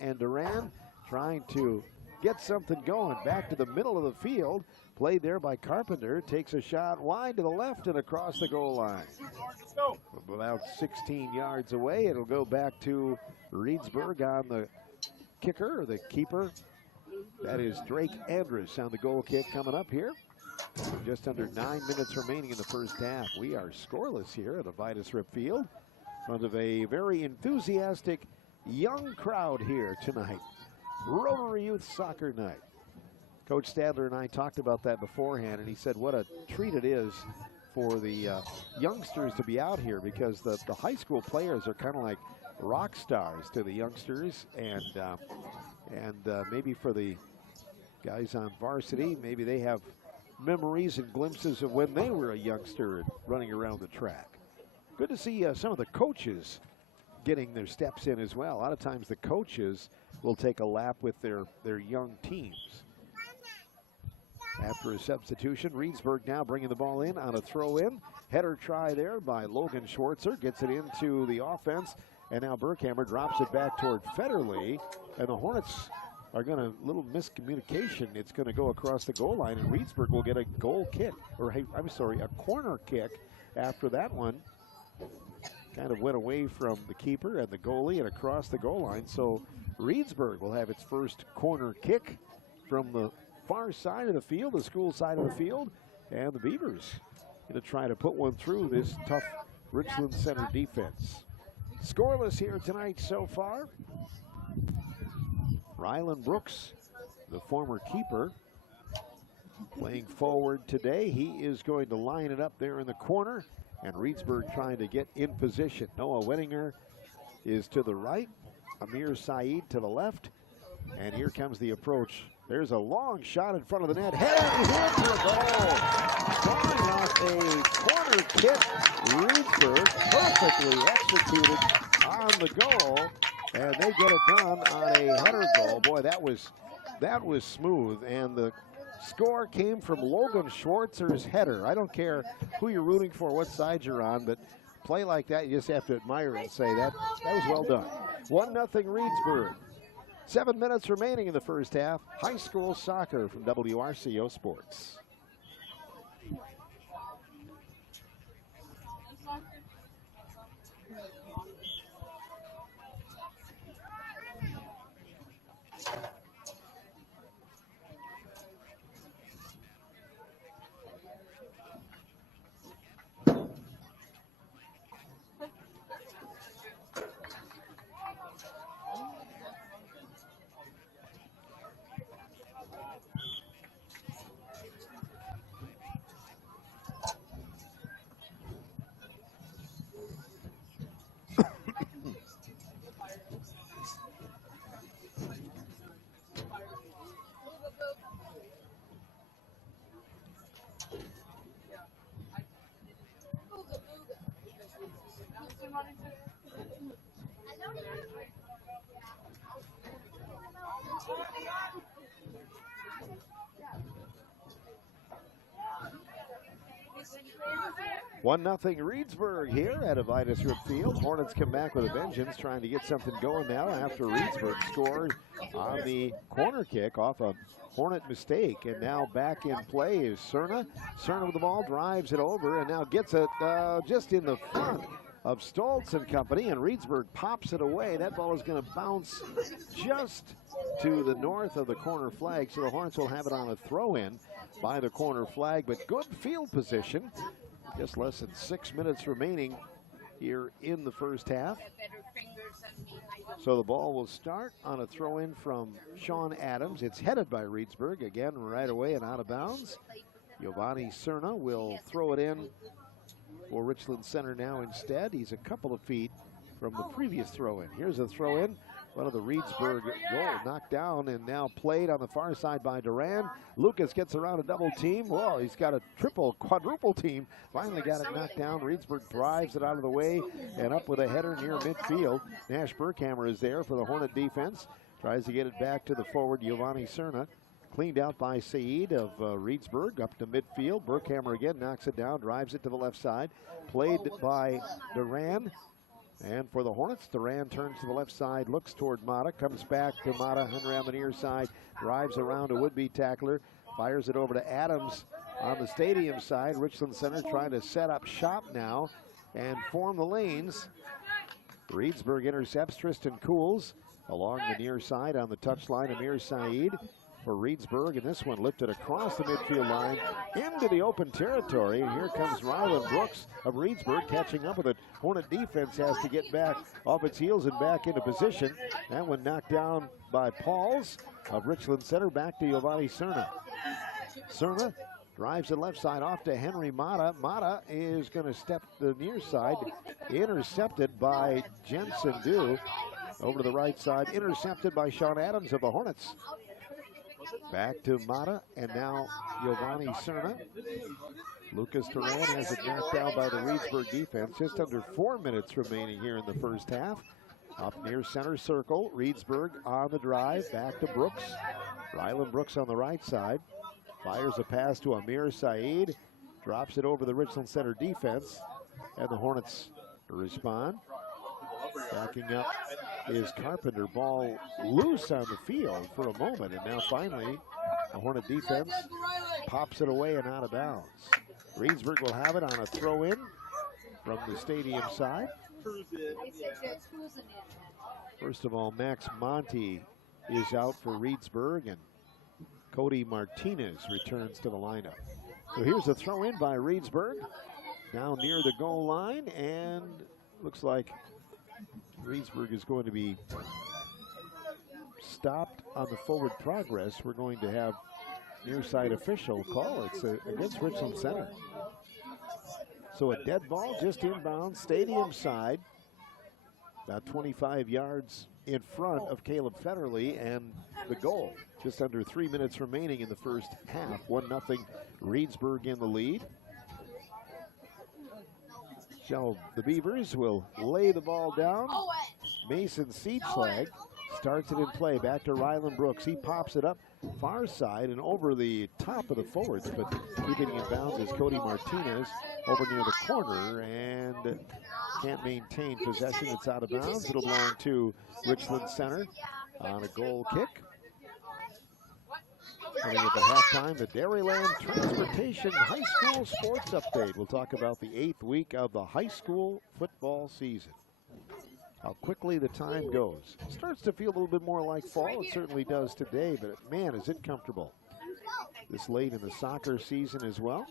and Duran trying to get something going. Back to the middle of the field. Played there by Carpenter. Takes a shot wide to the left and across the goal line. About 16 yards away. It'll go back to Reedsburg on the kicker, or the keeper. That is Drake Andrus on the goal kick coming up here. Just under 9 minutes remaining in the first half. We are scoreless here at Vitus Rip Field in front of a very enthusiastic young crowd here tonight. Rotary Youth Soccer Night. Coach Stadler and I talked about that beforehand, and he said what a treat it is for the youngsters to be out here, because the high school players are kind of like rock stars to the youngsters, and maybe for the guys on varsity, maybe they have memories and glimpses of when they were a youngster and running around the track. Good to see some of the coaches getting their steps in as well. A lot of times the coaches will take a lap with their young teams. After a substitution, Reedsburg now bringing the ball in on a throw-in. Header try there by Logan Schwartzer. Gets it into the offense. And now Burkhammer drops it back toward Federle. And the Hornets are going to, little miscommunication. It's going to go across the goal line. And Reedsburg will get a goal kick. Or, I'm sorry, a corner kick after that one. Kind of went away from the keeper and the goalie and across the goal line. So Reedsburg will have its first corner kick from the far side of the field, the school side of the field, and the Beavers going to try to put one through this tough Richland Center defense. Scoreless here tonight so far. Rylan Brooks, the former keeper, playing forward today. He is going to line it up there in the corner, and Reedsburg trying to get in position. Noah Wettinger is to the right, Amir Saeed to the left, and here comes the approach. There's a long shot in front of the net. Headed in for a goal. Scoring off a corner kick. Reedsburg perfectly executed on the goal. And they get it done on a header goal. Boy, that was smooth. And the score came from Logan Schwartzer's header. I don't care who you're rooting for, what side you're on, but play like that, you just have to admire and say that was well done. 1-0 Reedsburg. 7 minutes remaining in the first half. High school soccer from WRCO Sports. One nothing Reedsburg here at Vitus Rip Field. Hornets come back with a vengeance, trying to get something going now after Reedsburg scored on the corner kick off a Hornet mistake. And now back in play is Cerna. Cerna with the ball, drives it over, and now gets it just in the front of Stoltz and company, and Reedsburg pops it away. That ball is going to bounce just to the north of the corner flag, so the Hornets will have it on a throw-in by the corner flag, but good field position. Just less than 6 minutes remaining here in the first half. So the ball will start on a throw-in from Sean Adams. It's headed by Reedsburg, again right away and out of bounds. Giovanni Cerna will throw it in for Richland Center now instead. He's a couple of feet from the previous throw-in. Here's a throw-in. One of the Reedsburg goal knocked down and now played on the far side by Duran. Lucas gets around a double team. Whoa, he's got a quadruple team. Finally got it knocked down. Reedsburg drives it out of the way and up with a header near midfield. Nash Burkhammer is there for the Hornet defense. Tries to get it back to the forward, Giovanni Cerna. Cleaned out by Saeed of Reedsburg up to midfield. Burkhammer again knocks it down, drives it to the left side. Played by Duran. And for the Hornets, Duran turns to the left side, looks toward Mata, comes back to Mata, around the near side, drives around a would-be tackler, fires it over to Adams on the stadium side. Richland Center trying to set up shop now and form the lanes. Reedsburg intercepts Tristan Cools along the near side on the touchline. Amir Saeed for Reedsburg, and this one lifted across the midfield line into the open territory. And here comes Rylan Brooks of Reedsburg catching up with it. Hornet defense has to get back off its heels and back into position. That one knocked down by Pauls of Richland Center, back to Giovanni Cerna. Cerna drives it left side off to Henry Mata. Mata is going to step the near side, intercepted by Jensen Dew. Over to the right side, intercepted by Sean Adams of the Hornets. Back to Mata, and now Giovanni Cerna. Lucas Duran has it knocked down by the Reedsburg defense. Just under 4 minutes remaining here in the first half. Up near center circle, Reedsburg on the drive, back to Brooks. Rylan Brooks on the right side. Fires a pass to Amir Saeed. Drops it over the Richland Center defense. And the Hornets respond. Backing up is Carpenter. Ball loose on the field for a moment. And now finally, the Hornet defense pops it away and out of bounds. Reedsburg will have it on a throw-in from the stadium side. First of all, Max Monty is out for Reedsburg, and Cody Martinez returns to the lineup. So here's a throw-in by Reedsburg down near the goal line, and looks like Reedsburg is going to be stopped on the forward progress. We're going to have near side official call. It's against Richland Center. So a dead ball just inbound, stadium side, about 25 yards in front of Caleb Federley and the goal. Just under 3 minutes remaining in the first half. 1-0 Reedsburg in the lead. So the Beavers will lay the ball down. Mason Seedflag starts it in play. Back to Rylan Brooks. He pops it up far side and over the top of the forwards, but keeping it in bounds is Cody Martinez over near the corner and can't maintain possession. It's out of bounds. It'll belong to Richland Center on a goal kick. Coming at the halftime, the Dairyland Transportation High School Sports Update. We'll talk about the 8th week of the high school football season. How quickly the time goes. It starts to feel a little bit more like fall. It certainly does today, but man, is it comfortable. This late in the soccer season as well.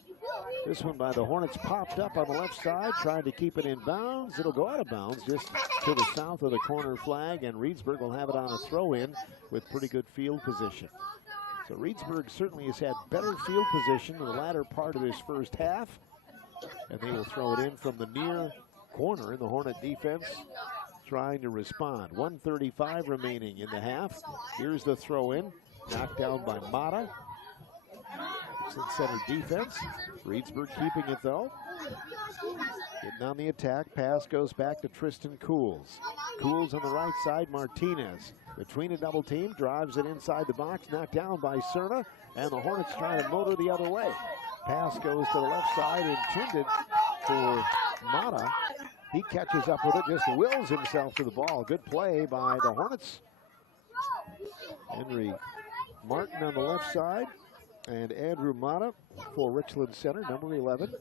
This one by the Hornets popped up on the left side, trying to keep it in bounds. It'll go out of bounds just to the south of the corner flag, and Reedsburg will have it on a throw-in with pretty good field position. So Reedsburg certainly has had better field position in the latter part of this first half, and they will throw it in from the near corner, and the Hornet defense trying to respond. 1:35 remaining in the half. Here's the throw-in, knocked down by Mata. Richland Center defense. Reedsburg keeping it though. Getting on the attack. Pass goes back to Tristan Cools. Cools on the right side. Martinez between a double team. Drives it inside the box. Knocked down by Cerna. And the Hornets trying to motor the other way. Pass goes to the left side. Intended for Mata. He catches up with it. Just wills himself to the ball. Good play by the Hornets. Henry Martin on the left side. And Andrew Mata for Richland Center, number 11.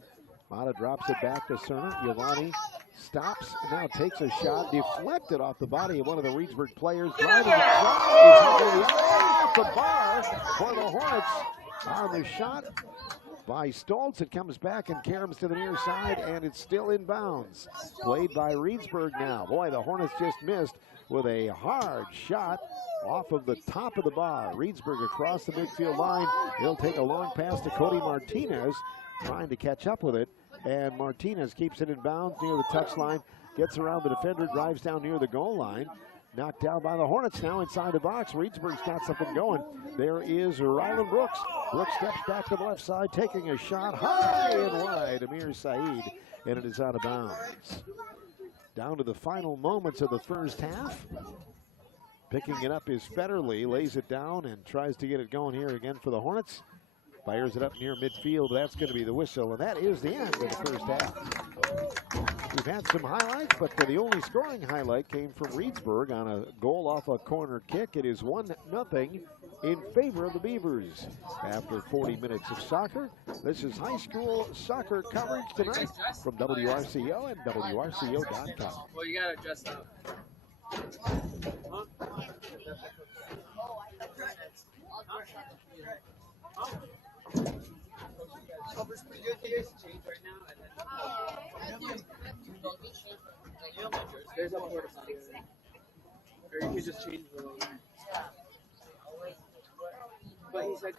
Mata drops it back to Cerna. Giovanni stops, now takes a shot, deflected off the body of one of the Reedsburg players. Driving the shot is off the bar for the Hornets. On the shot by Stoltz, it comes back and caroms to the near side, and it's still in bounds. Played by Reedsburg now. Boy, the Hornets just missed with a hard shot off of the top of the bar. Reedsburg across the midfield line. He'll take a long pass to Cody Martinez, trying to catch up with it. And Martinez keeps it in bounds near the touchline. Gets around the defender, drives down near the goal line. Knocked down by the Hornets now inside the box. Reedsburg's got something going. There is Rylan Brooks. Brooks steps back to the left side, taking a shot high and wide. Amir Saeed, and it is out of bounds. Down to the final moments of the first half. Picking it up is Federley, lays it down and tries to get it going here again for the Hornets. Fires it up near midfield. That's going to be the whistle, and that is the end of the first half. We've had some highlights, but the only scoring highlight came from Reedsburg on a goal off a corner kick. It is 1-0 in favor of the Beavers. After 40 minutes of soccer, this is high school soccer coverage tonight from WRCO and WRCO.com. Well, you got to dress up. Cover's pretty good here. Change right now, and then there's a porta potty, or you can just change the. But he said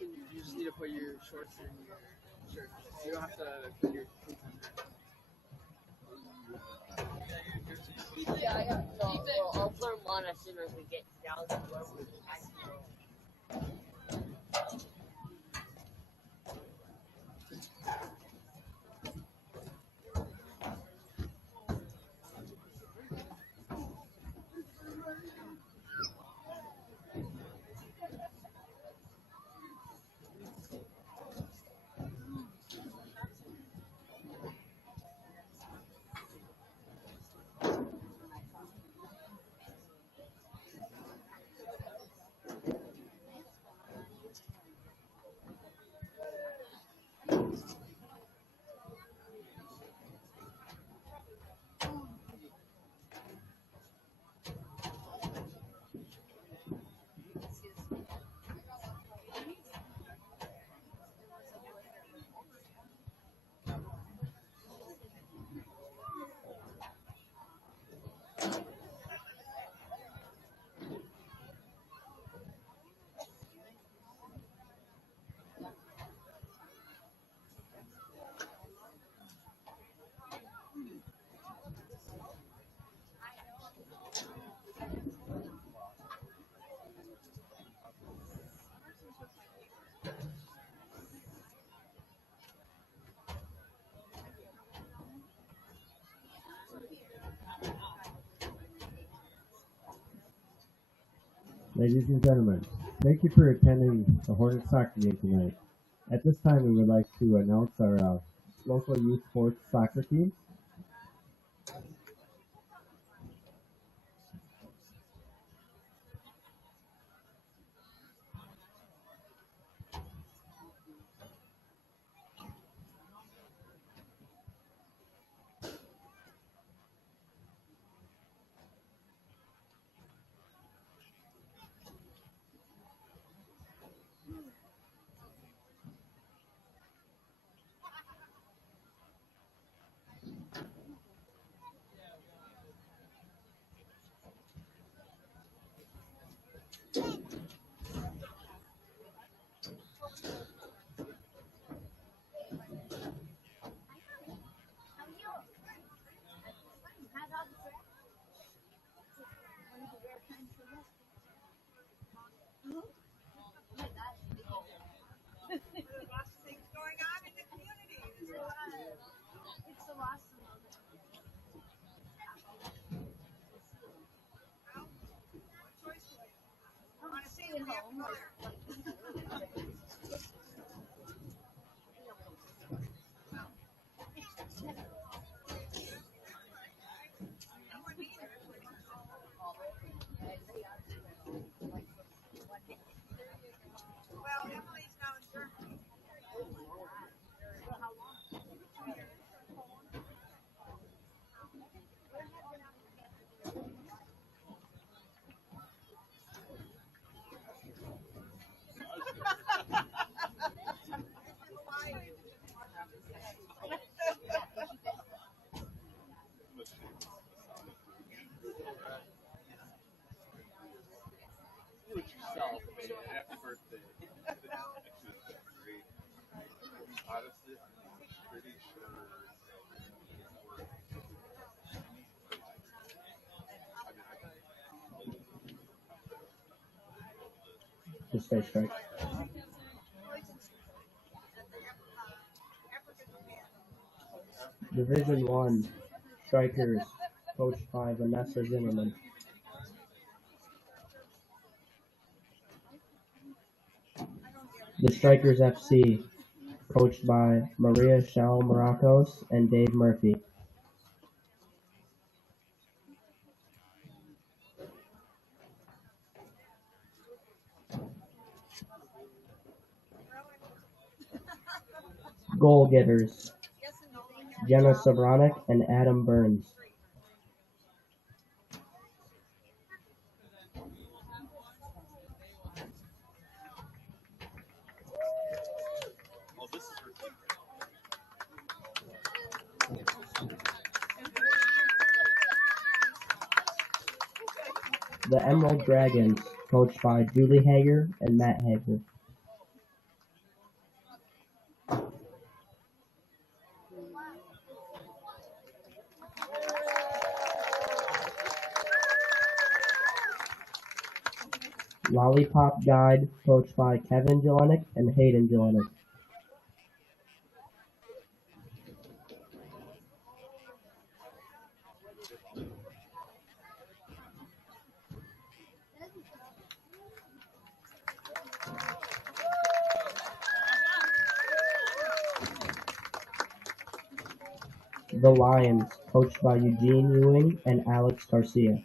you just need to put your shorts in your shirt. You don't have to put your cleats on. Yeah. So I'll put them on as soon as we get down to where we can. Ladies and gentlemen, thank you for attending the Hornet soccer game tonight. At this time, we would like to announce our local youth sports soccer team. Happy birthday. Great. Honestly, I'm pretty sure. Just stay straight. Division 1 Strikers, coached by Vanessa Zimmerman. The Strikers FC, coached by Maria Shell Maracos and Dave Murphy. Goal getters, Jenna Sobronic and Adam Burns. Oh, this is her team. The Emerald Dragons, coached by Julie Hager and Matt Hager. Lollipop Guide, coached by Kevin Jelinek and Hayden Jelinek. The Lions, coached by Eugene Ewing and Alex Garcia.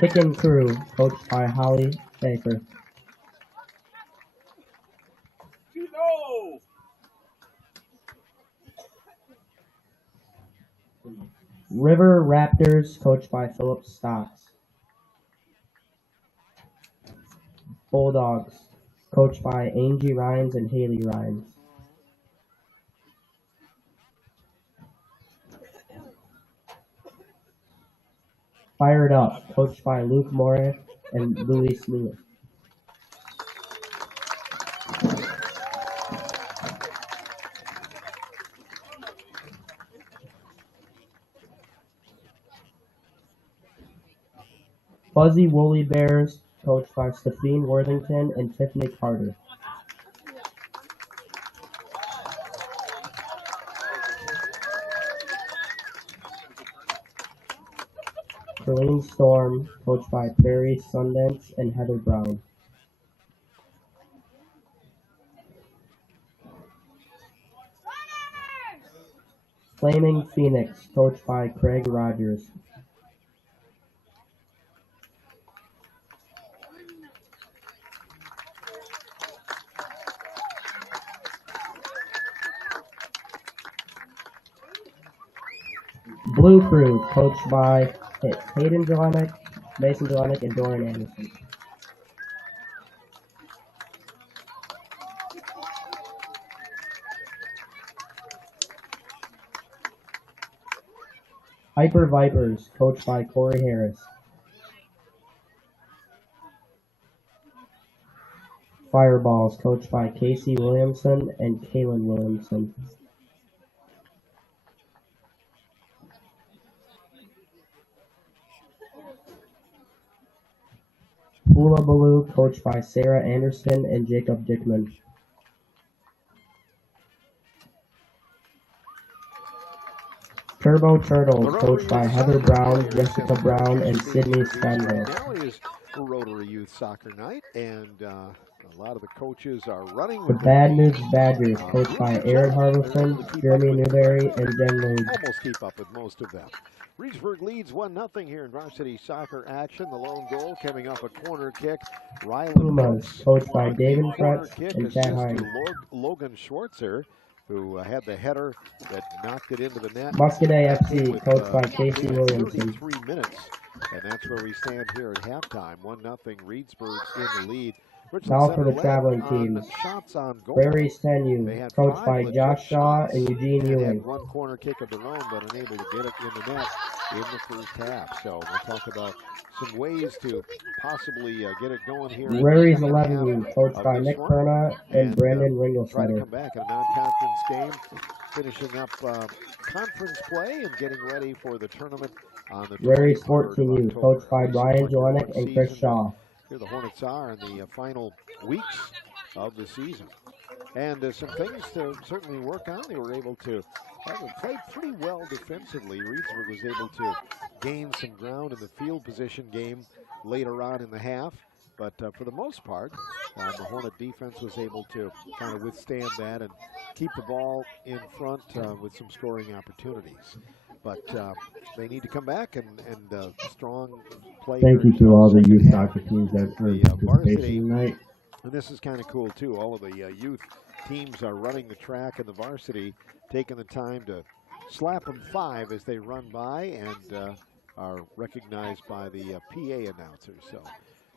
Kickin' Crew, coached by Holly Baker. No! River Raptors, coached by Philip Stocks. Bulldogs, coached by Angie Rhines and Haley Rhines. Fired Up, coached by Luke Morris and Louis Lewis. Fuzzy Woolly Bears, coached by Stephine Worthington and Tiffany Carter. Orleans Storm, coached by Prairie Sundance and Heather Brown. Flaming Phoenix, coached by Craig Rogers. Blue Crew, coached by Hayden Jelenic, Mason Jelenic, and Dorian Anderson. Hyper Vipers, coached by Corey Harris. Fireballs, coached by Casey Williamson and Kaylin Williamson. Hula Baloo, coached by Sarah Anderson and Jacob Dickman. Turbo Turtles, coached by Heather Brown, Jessica Brown, and Sydney Stenville. Now is Rotary Youth Soccer Night, and a lot of the coaches are running The with Bad News Badgers, coached by Aaron Harvison, Jeremy Newberry, and Jen Loog. almost keep up with most of them. Reedsburg leads 1-0 here in varsity soccer action. The lone goal coming off a corner kick. Ryland Pumas, Brooks coached by on David the corner Fretz kick, and assist Chad Hine. to Logan Schwartzer, who had the header that knocked it into the net. Muscadet FC, With, coached by Casey Williamson. 33 minutes, and that's where we stand here at halftime. 1-0, Reedsburg in the lead. Richland Now for Center the led traveling on teams. shots on goal. Prairie They Tenue, had coached 5 by legit Josh Shaw shots and Eugene and Ewing. had 1 corner kick of their own, but unable to get it in the net in the first half. So we'll talk about some ways to possibly get it going here. Prairie's 11U, coached by Nick Perna and Brandon Try to Ringlesetter. come back in a non-conference game, finishing up conference play and getting ready for the tournament on the Prairie's 23rd of 14U, October. coached by Recent Brian 21 Jelenic and Chris season, Shaw. Here the Hornets are in the final weeks of the season. And some things to certainly work on. They were able to play pretty well defensively. Reedsburg was able to gain some ground in the field position game later on in the half. But for the most part, the Hornet defense was able to kind of withstand that and keep the ball in front with some scoring opportunities. But they need to come back and strong play. Thank you to all the youth soccer teams that are The participating varsity, tonight. and this is kind of cool too. All of the youth teams are running the track, and the varsity taking the time to slap them 5 as they run by and are recognized by the PA announcers. So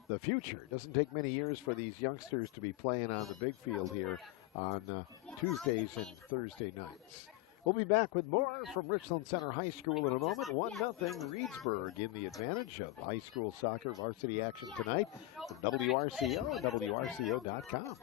the future doesn't take many years for these youngsters to be playing on the big field here on Tuesdays and Thursday nights. We'll be back with more from Richland Center High School in a moment. 1-0 Reedsburg in the advantage of high school soccer varsity action tonight from WRCO and WRCO.com.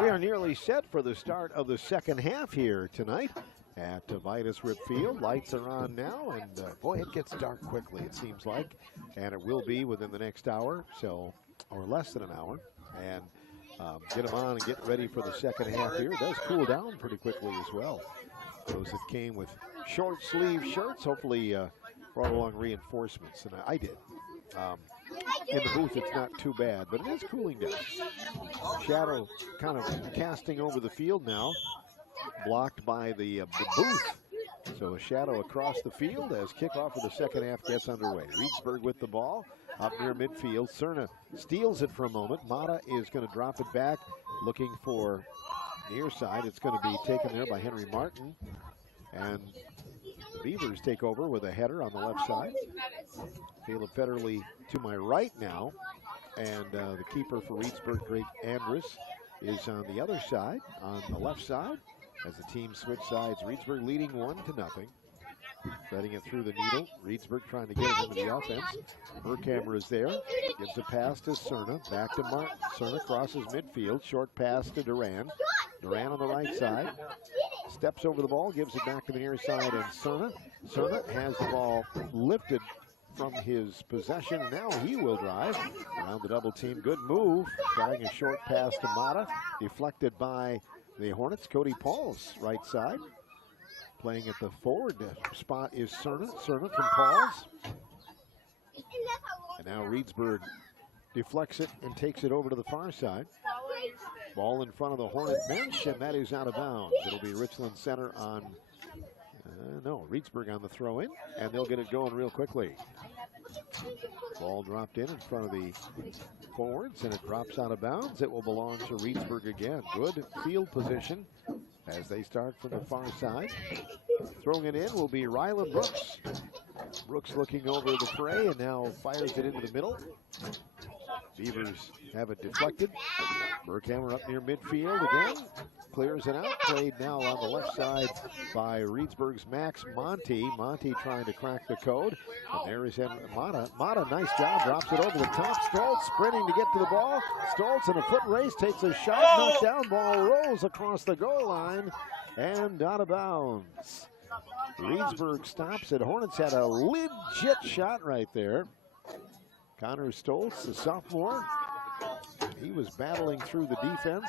We are nearly set for the start of the second half here tonight at Vitus Rip Field. Lights are on now, and boy, it gets dark quickly, it seems like, and it will be within the next hour, so, or less than an hour. And get them on and get ready for the second half here. It does cool down pretty quickly as well. Those that came with short sleeve shirts hopefully brought along reinforcements, and I did. In the booth, it's not too bad, but it is cooling down. Shadow kind of casting over the field now, blocked by the booth. So a shadow across the field as kickoff of the second half gets underway. Reedsburg with the ball up near midfield. Cerna steals it for a moment. Mata is going to drop it back, looking for near side. It's going to be taken there by Henry Martin. And the Beavers take over with a header on the left side. Caleb Federley to my right now. And the keeper for Reedsburg, Greg Andrus, is on the other side, on the left side. As the team switch sides, Reedsburg leading 1-0. Threading it through the needle. Reedsburg trying to get it into the offense. Burkhammer is there. Gives a pass to Cerna. Back to Martin. Cerna crosses midfield. Short pass to Duran. Duran on the right side. Steps over the ball. Gives it back to the near side. And Cerna. Cerna has the ball lifted from his possession. Now he will drive around the double team. Good move. Trying a short pass to Mata. Deflected by the Hornets. Cody Pauls, right side. Playing at the forward spot is Cerna. Cerna from Pauls. And now Reedsburg deflects it and takes it over to the far side. Ball in front of the Hornet bench, and that is out of bounds. It'll be Richland Center on, Reedsburg on the throw in, and they'll get it going real quickly. Ball dropped in front of the forwards, and it drops out of bounds. It will belong to Reedsburg again. Good field position as they start from the far side. Throwing it in will be Rylan Brooks. Brooks looking over the fray and now fires it into the middle. Beavers have it deflected. Burkhammer up near midfield again. Clears it out. Played now on the left side by Reedsburg's Max Monty. Monty trying to crack the code. And there is Mata. Mata, nice job. Drops it over the top. Stoltz sprinting to get to the ball. Stoltz in a foot race. Takes a shot. Knocked down. Ball rolls across the goal line. And out of bounds. Reedsburg stops it. Hornets had a legit shot right there. Connor Stoltz, the sophomore. He was battling through the defense.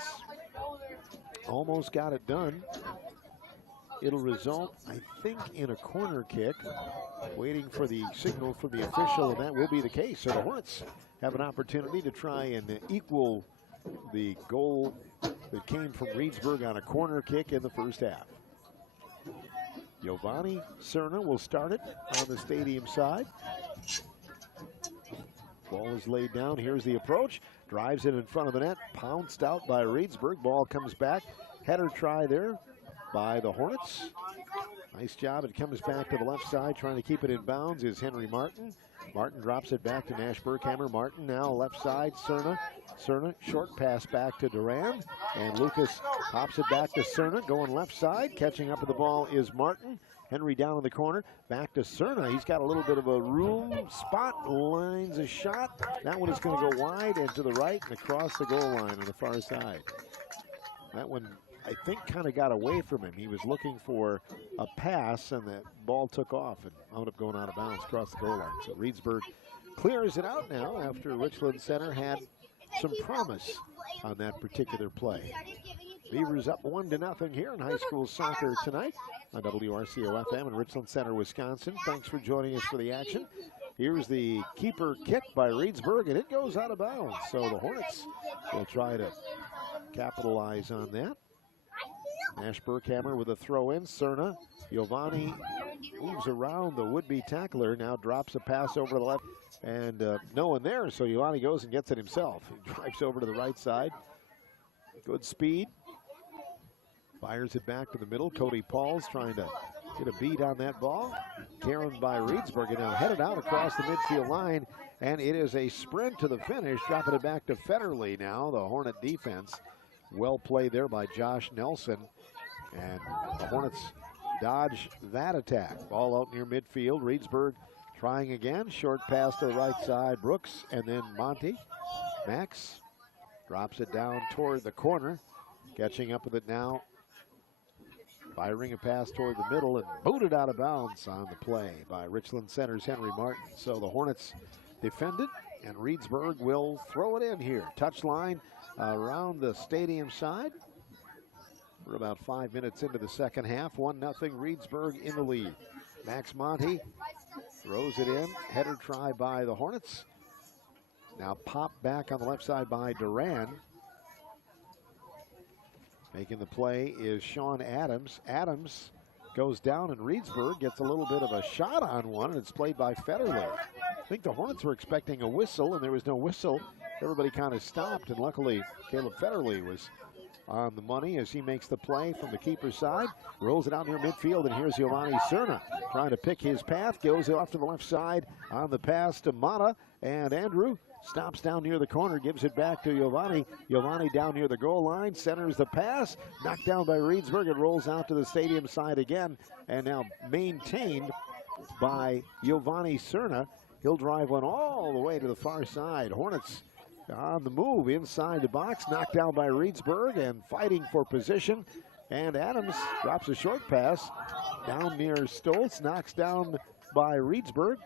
Almost got it done. It'll result, I think, in a corner kick. Waiting for the signal from the official, and that will be the case. So the Hornets have an opportunity to try and equal the goal that came from Reedsburg on a corner kick in the first half. Giovanni Cerna will start it on the stadium side. Ball is laid down. Here's the approach. Drives it in front of the net. Pounced out by Reedsburg. Ball comes back. Header try there by the Hornets. Nice job. It comes back to the left side. Trying to keep it in bounds is Henry Martin. Martin drops it back to Nash Burkhammer. Martin now left side. Cerna. Cerna, short pass back to Duran. And Lucas pops it back to Cerna. Going left side. Catching up with the ball is Martin. Henry down in the corner, back to Cerna. He's got a little bit of a room spot, lines a shot. That one is going to go wide and to the right and across the goal line on the far side. That one, I think, kind of got away from him. He was looking for a pass, and the ball took off and wound up going out of bounds across the goal line. So Reedsburg clears it out now after Richland Center had some promise on that particular play. Beavers up 1-0 here in high school soccer tonight on WRCO-FM in Richland Center, Wisconsin. Thanks for joining us for the action. Here's the keeper kick by Reedsburg, and it goes out of bounds. So the Hornets will try to capitalize on that. Nash Burkhammer with a throw in. Cerna. Giovanni moves around the would-be tackler. Now drops a pass over to the left. And no one there, so Giovanni goes and gets it himself. He drives over to the right side. Good speed. Fires it back to the middle. Cody Pauls trying to get a beat on that ball. Carried by Reedsburg, and now headed out across the midfield line. And it is a sprint to the finish, dropping it back to Federley now, the Hornet defense. Well played there by Josh Nelson. And the Hornets dodge that attack. Ball out near midfield. Reedsburg trying again. Short pass to the right side. Brooks and then Monty. Max drops it down toward the corner. Catching up with it now. Firing a pass toward the middle and booted out of bounds on the play by Richland Center's Henry Martin. So the Hornets defend it, and Reedsburg will throw it in here. Touchline around the stadium side. We're about 5 minutes into the second half. 1-0 Reedsburg in the lead. Max Monty throws it in. Header try by the Hornets. Now popped back on the left side by Duran. Making the play is Sean Adams. Adams goes down, and Reedsburg gets a little bit of a shot on one, and it's played by Federley. I think the Hornets were expecting a whistle, and there was no whistle. Everybody kind of stopped, and luckily Caleb Federley was on the money as he makes the play from the keeper's side. Rolls it out near midfield, and here's Giovanni Cerna trying to pick his path. Goes off to the left side on the pass to Mata, and Andrew stops down near the corner, gives it back to Giovanni. Giovanni down near the goal line, centers the pass, knocked down by Reedsburg. It rolls out to the stadium side again, and now maintained by Giovanni Cerna. He'll drive one all the way to the far side. Hornets on the move inside the box, knocked down by Reedsburg and fighting for position. And Adams drops a short pass down near Stoltz, knocks down by Reedsburg.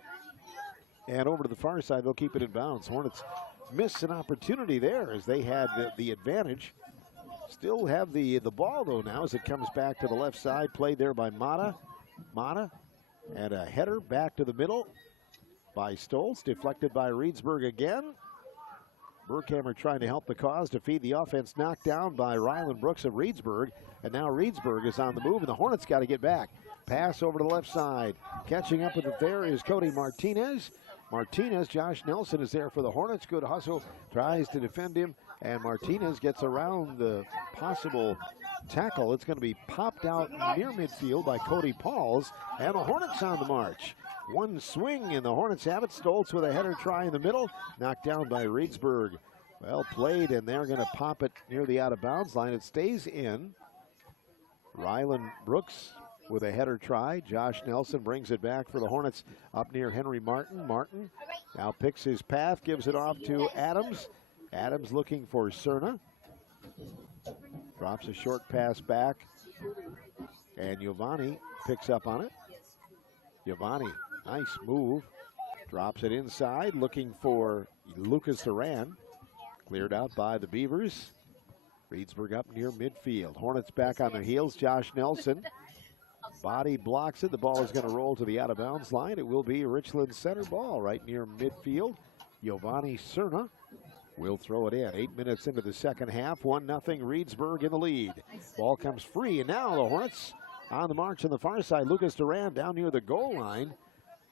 And over to the far side, they'll keep it in bounds. Hornets miss an opportunity there as they had the advantage. Still have the ball, though, now as it comes back to the left side. Played there by Mata. Mata, and a header back to the middle by Stoltz. Deflected by Reedsburg again. Burkhammer trying to help the cause to feed the offense. Knocked down by Ryland Brooks of Reedsburg. And now Reedsburg is on the move, and the Hornets got to get back. Pass over to the left side. Catching up with it there is Cody Martinez. Josh Nelson is there for the Hornets. Good hustle, tries to defend him, and Martinez gets around the possible tackle. It's going to be popped out near midfield by Cody Pauls, and the Hornets on the march. One swing, and the Hornets have it. Stoltz with a header try in the middle, knocked down by Reedsburg. Well played, and they're going to pop it near the out-of-bounds line. It stays in. Ryland Brooks with a header try. Josh Nelson brings it back for the Hornets up near Henry Martin. Martin now picks his path, gives it off to Adams. Adams looking for Cerna. Drops a short pass back, and Giovanni picks up on it. Giovanni, nice move. Drops it inside, looking for Lucas Duran. Cleared out by the Beavers. Reedsburg up near midfield. Hornets back on their heels. Josh Nelson. Body blocks it. The ball is going to roll to the out-of-bounds line. It will be a Richland Center ball right near midfield. Giovanni Cerna will throw it in. 8 minutes into the second half. 1-0 Reedsburg in the lead. Ball comes free, and now the Hornets on the march on the far side. Lucas Duran down near the goal line.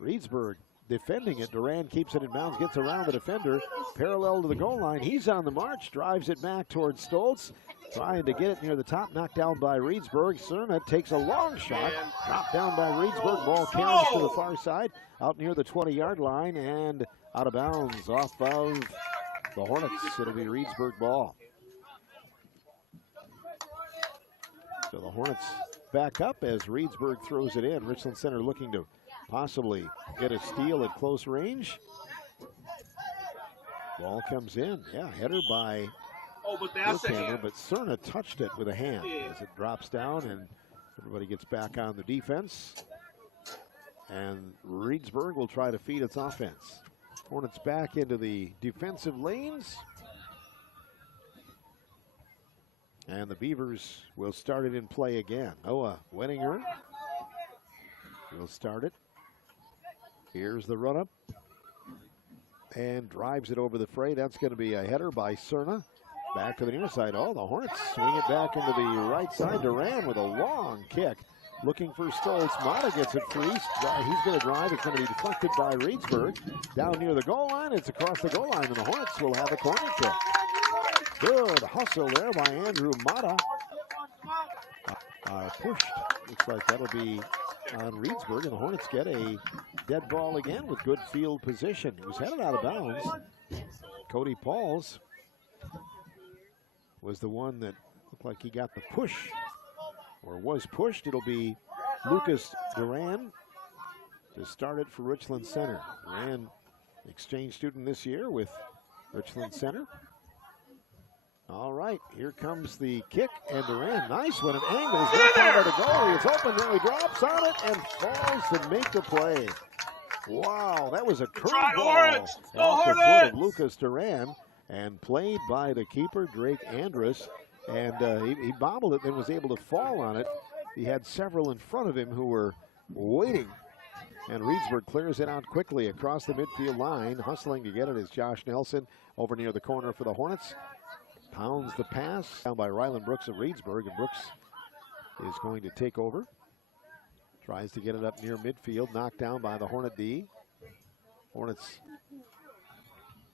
Reedsburg defending it. Duran keeps it in bounds, gets around the defender, parallel to the goal line. He's on the march, drives it back towards Stoltz, trying to get it near the top, knocked down by Reedsburg. Cerna takes a long shot, knocked down by Reedsburg. Ball carries to the far side, out near the 20-yard line, and out of bounds off of the Hornets. It'll be Reedsburg ball. So the Hornets back up as Reedsburg throws it in. Richland Center looking to possibly get a steal at close range. Ball comes in. Yeah, header by Burkhammer, but Cerna touched it with a hand as it drops down, and everybody gets back on the defense. And Reedsburg will try to feed its offense. Hornets back into the defensive lanes. And the Beavers will start it in play again. Noah Wenninger will start it. Here's the run-up. And drives it over the fray. That's going to be a header by Cerna. Back to the near side. Oh, the Hornets swing it back into the right side. Duran with a long kick. Looking for Stoltz. Mata gets it free. He's going to drive. It's going to be deflected by Reedsburg. Down near the goal line. It's across the goal line, and the Hornets will have a corner kick. Good hustle there by Andrew Mata. Pushed. Looks like that'll be on Reedsburg, and the Hornets get a dead ball again with good field position. It was headed out of bounds. Cody Pauls was the one that looked like he got the push, or was pushed. It'll be Lucas Duran to start it for Richland Center. Duran, exchange student this year with Richland Center. All right, here comes the kick, and Duran, nice one, and angles, not down by the goalie, it's open, now he drops on it and falls to make the play. Wow, that was a curveball off the foot of Lucas Duran, and played by the keeper, Drake Andrus, and he bobbled it, then was able to fall on it. He had several in front of him who were waiting, and Reedsburg clears it out quickly across the midfield line. Hustling to get it is Josh Nelson over near the corner for the Hornets. Pounds the pass down by Ryland Brooks of Reedsburg, and Brooks is going to take over. Tries to get it up near midfield, knocked down by the Hornet D. Hornets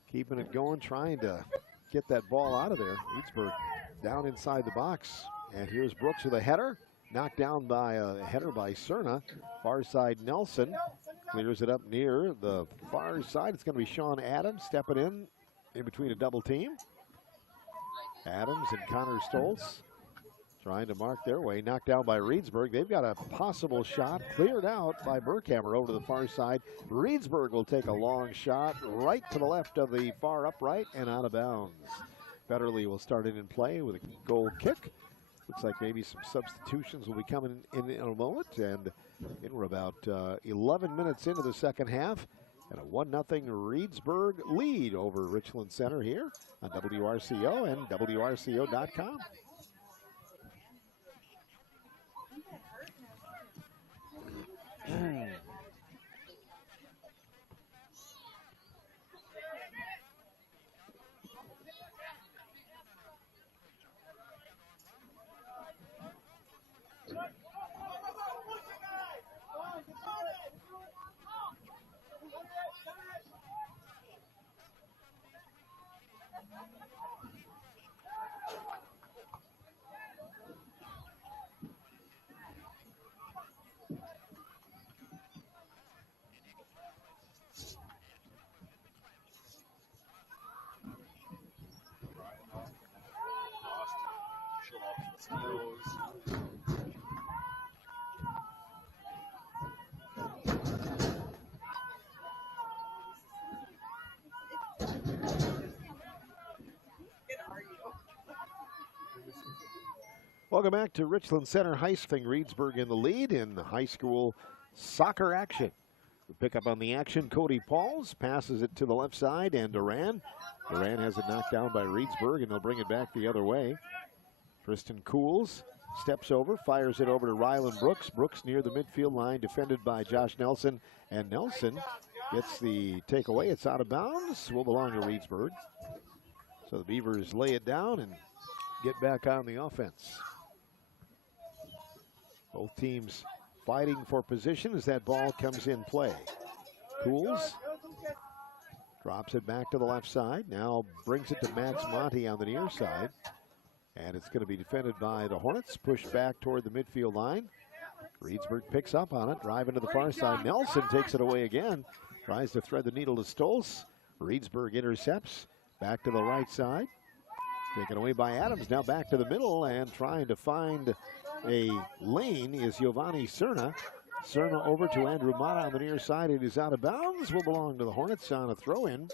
keeping it going, trying to get that ball out of there. Reedsburg down inside the box, and here's Brooks with a header. Knocked down by a header by Cerna. Far side Nelson clears it up near the far side. It's going to be Sean Adams stepping in between a double team. Adams and Connor Stoltz trying to mark their way. Knocked down by Reedsburg. They've got a possible shot cleared out by Burkhammer over to the far side. Reedsburg will take a long shot right to the left of the far upright and out of bounds. Federley will start it in play with a goal kick. Looks like maybe some substitutions will be coming in a moment. And we're about 11 minutes into the second half. And a 1-0 Reedsburg lead over Richland Center here on WRCO and WRCO.com. Welcome back to Richland Center High School. Reedsburg in the lead in the high school soccer action. The pickup on the action, Cody Pauls passes it to the left side, and Duran has it knocked down by Reedsburg, and they'll bring it back the other way. Tristan Cools steps over, fires it over to Ryland Brooks. Brooks near the midfield line, defended by Josh Nelson, and Nelson gets the takeaway. It's out of bounds, will belong to Reedsburg. So the Beavers lay it down and get back on the offense. Both teams fighting for position as that ball comes in play. Cools drops it back to the left side. Now brings it to Max Monty on the near side. And it's going to be defended by the Hornets. Pushed back toward the midfield line. Reedsburg picks up on it. Driving to the far side. Nelson takes it away again. Tries to thread the needle to Stoltz. Reedsburg intercepts. Back to the right side. Taken away by Adams. Now back to the middle and trying to find a lane is Giovanni Cerna. Cerna over to Andrew Mata on the near side. It is out of bounds. Will belong to the Hornets on a throw-in.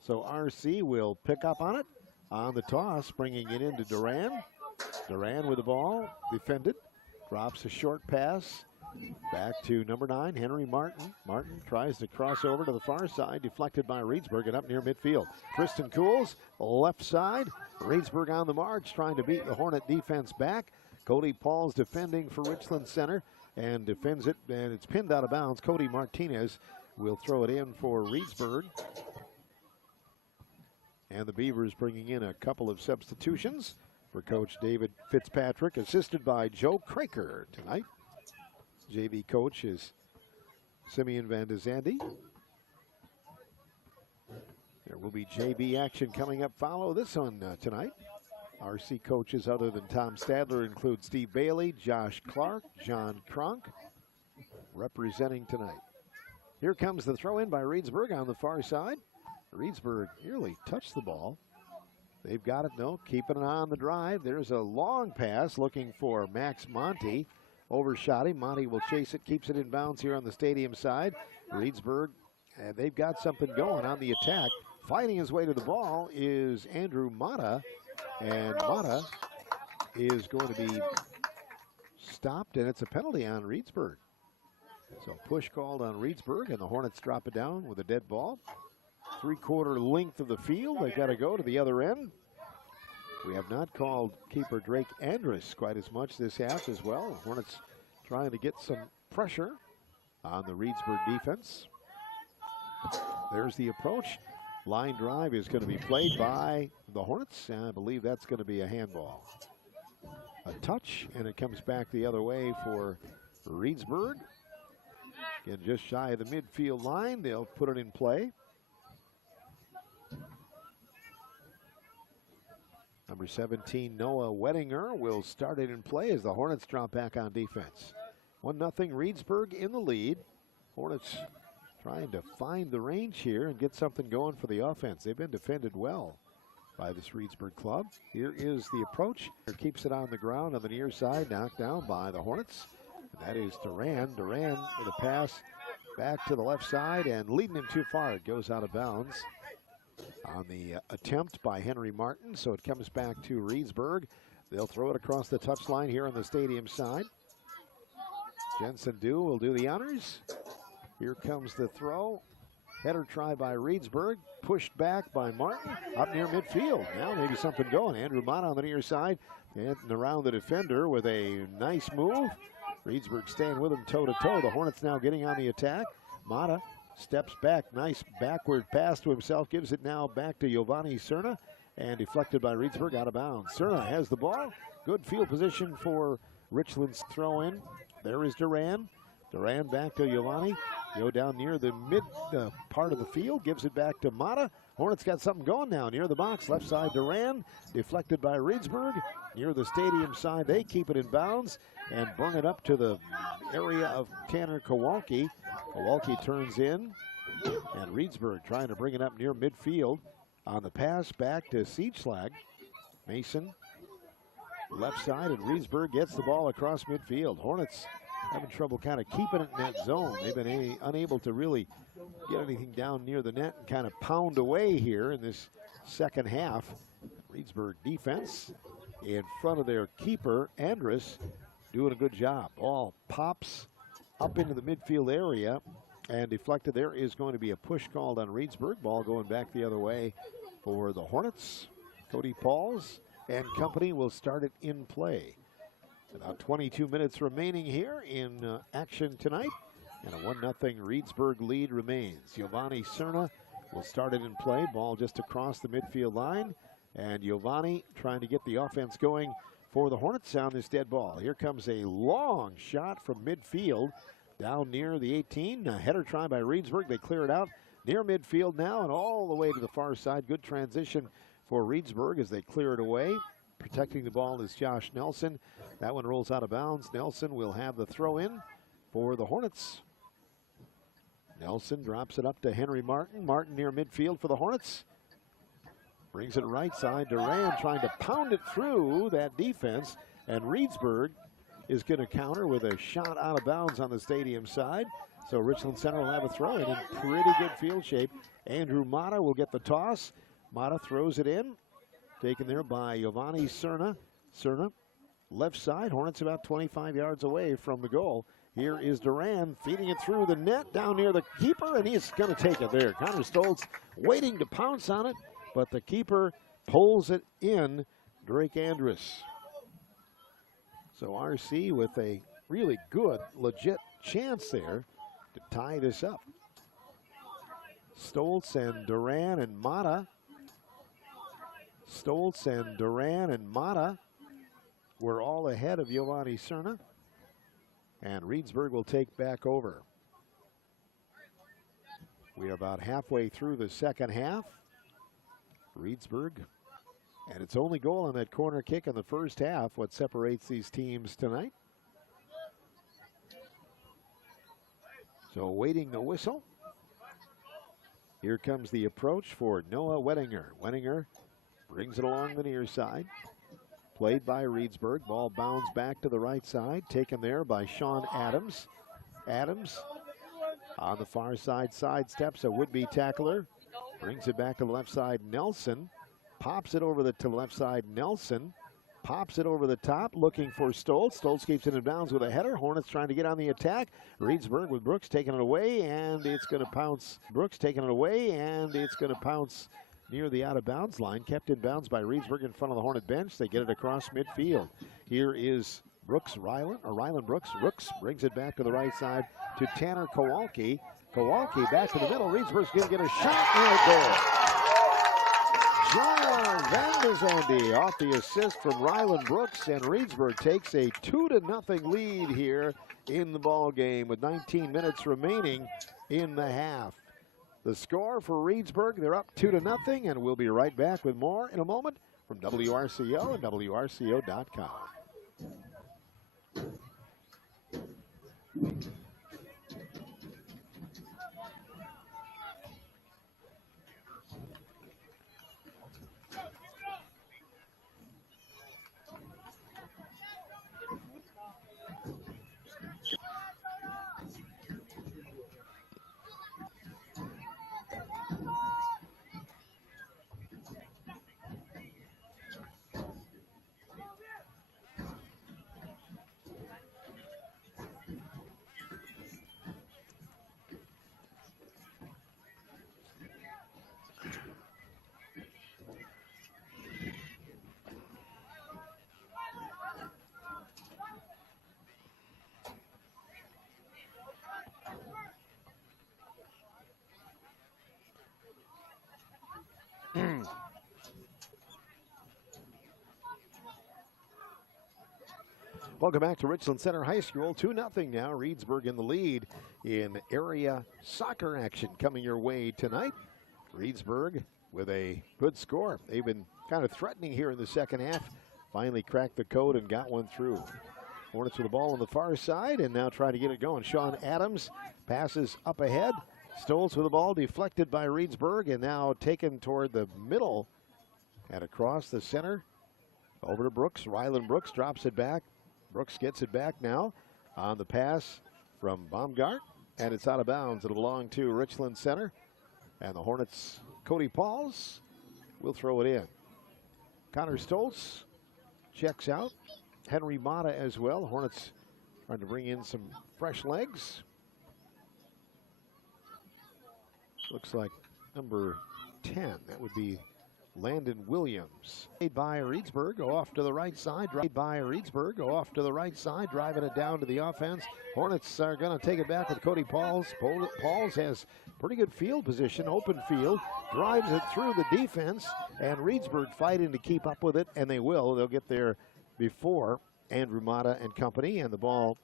So RC will pick up on it on the toss, bringing it into Duran. Duran with the ball, defended. Drops a short pass. Back to number 9, Henry Martin. Martin tries to cross over to the far side, deflected by Reedsburg and up near midfield. Tristan Cools, left side. Reedsburg on the march, trying to beat the Hornet defense back. Cody Pauls defending for Richland Center and defends it, and it's pinned out of bounds. Cody Martinez will throw it in for Reedsburg. And the Beavers bringing in a couple of substitutions for Coach David Fitzpatrick, assisted by Joe Craker tonight. JV coach is Simeon Van de Zandy. There will be JV action coming up. Follow this one tonight. RC coaches other than Tom Stadler include Steve Bailey, Josh Clark, John Kronk, representing tonight. Here comes the throw in by Reedsburg on the far side. Reedsburg nearly touched the ball. They've got it, though, keeping an eye on the drive. There's a long pass looking for Max Monty. Overshot him. Monty will chase it, keeps it in bounds here on the stadium side. Reedsburg, and they've got something going on the attack. Fighting his way to the ball is Andrew Mata, and Mata is going to be stopped, and it's a penalty on Reedsburg. So push called on Reedsburg, and the Hornets drop it down with a dead ball. 3/4 length of the field. They've got to go to the other end. We have not called keeper Drake Andrus quite as much this half as well. Hornets trying to get some pressure on the Reedsburg defense. There's the approach. Line drive is going to be played by the Hornets, and I believe that's going to be a handball. A touch, and it comes back the other way for Reedsburg. Again, just shy of the midfield line. They'll put it in play. Number 17, Noah Wettinger, will start it in play as the Hornets drop back on defense. 1-0 Reedsburg in the lead. Hornets trying to find the range here and get something going for the offense. They've been defended well by this Reedsburg club. Here is the approach. Keeps it on the ground on the near side, knocked down by the Hornets. And that is Duran. Duran with a pass back to the left side and leading him too far. It goes out of bounds on the attempt by Henry Martin. So it comes back to Reedsburg. They'll throw it across the touchline here on the stadium side. Jensen Dew will do the honors. Here comes the throw. Header try by Reedsburg. Pushed back by Martin. Up near midfield. Now maybe something going. Andrew Mata on the near side. And around the defender with a nice move. Reedsburg staying with him toe-to-toe. The Hornets now getting on the attack. Mata steps back. Nice backward pass to himself. Gives it now back to Giovanni Cerna. And deflected by Reedsburg out of bounds. Cerna has the ball. Good field position for Richland's throw in. There is Duran. Duran back to Giovanni. Go down near the mid part of the field. Gives it back to Mata. Hornets got something going now near the box. Left side Duran. Deflected by Reedsburg. Near the stadium side. They keep it in bounds and bring it up to the area of Tanner Kowalski. Kowalski turns in. And Reedsburg trying to bring it up near midfield. On the pass back to Siegschlag. Mason. Left side, and Reedsburg gets the ball across midfield. Hornets having trouble kind of keeping it in that zone. They've been unable to really get anything down near the net and kind of pound away here in this second half. Reedsburg defense in front of their keeper, Andrus, doing a good job. Ball pops up into the midfield area and deflected. There is going to be a push called on Reedsburg. Ball going back the other way for the Hornets. Cody Pauls and company will start it in play. About 22 minutes remaining here in action tonight. And a 1-0 Reedsburg lead remains. Giovanni Cerna will start it in play. Ball just across the midfield line. And Giovanni trying to get the offense going for the Hornets on this dead ball. Here comes a long shot from midfield down near the 18. A header try by Reedsburg. They clear it out near midfield now and all the way to the far side. Good transition for Reedsburg as they clear it away. Protecting the ball is Josh Nelson. That one rolls out of bounds. Nelson will have the throw in for the Hornets. Nelson drops it up to Henry Martin. Martin near midfield for the Hornets. Brings it right side. Duran trying to pound it through that defense. And Reedsburg is going to counter with a shot out of bounds on the stadium side. So Richland Center will have a throw in pretty good field shape. Andrew Mata will get the toss. Mata throws it in. Taken there by Giovanni Cerna. Cerna, left side. Hornets about 25 yards away from the goal. Here is Duran feeding it through the net down near the keeper, and he's going to take it there. Connor Stoltz waiting to pounce on it, but the keeper pulls it in. Drake Andrus. So RC with a really good, legit chance there to tie this up. Stoltz and Duran and Mata. Stoltz and Duran and Mata were all ahead of Giovanni Cerna. And Reedsburg will take back over. We are about halfway through the second half. Reedsburg, and its only goal on that corner kick in the first half, what separates these teams tonight. So awaiting the whistle. Here comes the approach for Noah Wettinger. Wettinger brings it along the near side. Played by Reedsburg. Ball bounds back to the right side. Taken there by Sean Adams. Adams on the far side sidesteps a would-be tackler. Brings it back to the left side, Nelson. Pops it over to the left side, Nelson. Pops it over the top, looking for Stoltz. Stoltz keeps it in bounds with a header. Hornets trying to get on the attack. Reedsburg with Brooks taking it away, and it's going to pounce. Brooks taking it away, and it's going to pounce near the out-of-bounds line. Kept in bounds by Reedsburg in front of the Hornet bench. They get it across midfield. Here is Brooks, Ryland Brooks. Brooks brings it back to the right side to Tanner Kowalski. Kowalski back to the middle. Reedsburg's going to get a shot and a goal. John Van de Zandy off the assist from Ryland Brooks, and Reedsburg takes a 2-0 lead here in the ball game with 19 minutes remaining in the half. The score for Reedsburg, they're up 2-0, and we'll be right back with more in a moment from WRCO and WRCO.com. Welcome back to Richland Center High School. 2-0 now. Reedsburg in the lead in area soccer action coming your way tonight. Reedsburg with a good score. They've been kind of threatening here in the second half. Finally cracked the code and got one through. Hornets with the ball on the far side and now trying to get it going. Sean Adams passes up ahead. Stoltz with the ball deflected by Reedsburg and now taken toward the middle and across the center. Over to Brooks. Ryland Brooks drops it back. Brooks gets it back now on the pass from Baumgart, and it's out of bounds. It'll belong to Richland Center, and the Hornets' Cody Pauls will throw it in. Connor Stoltz checks out. Henry Mata as well. Hornets trying to bring in some fresh legs. Looks like number 10. That would be Landon Williams. By Reedsburg, off to the right side. By Reedsburg, off to the right side, driving it down to the offense. Hornets are going to take it back with Cody Pauls. Pauls has pretty good field position, open field, drives it through the defense, and Reedsburg fighting to keep up with it, and they will. They'll get there before Andrew Mata and company, and the ball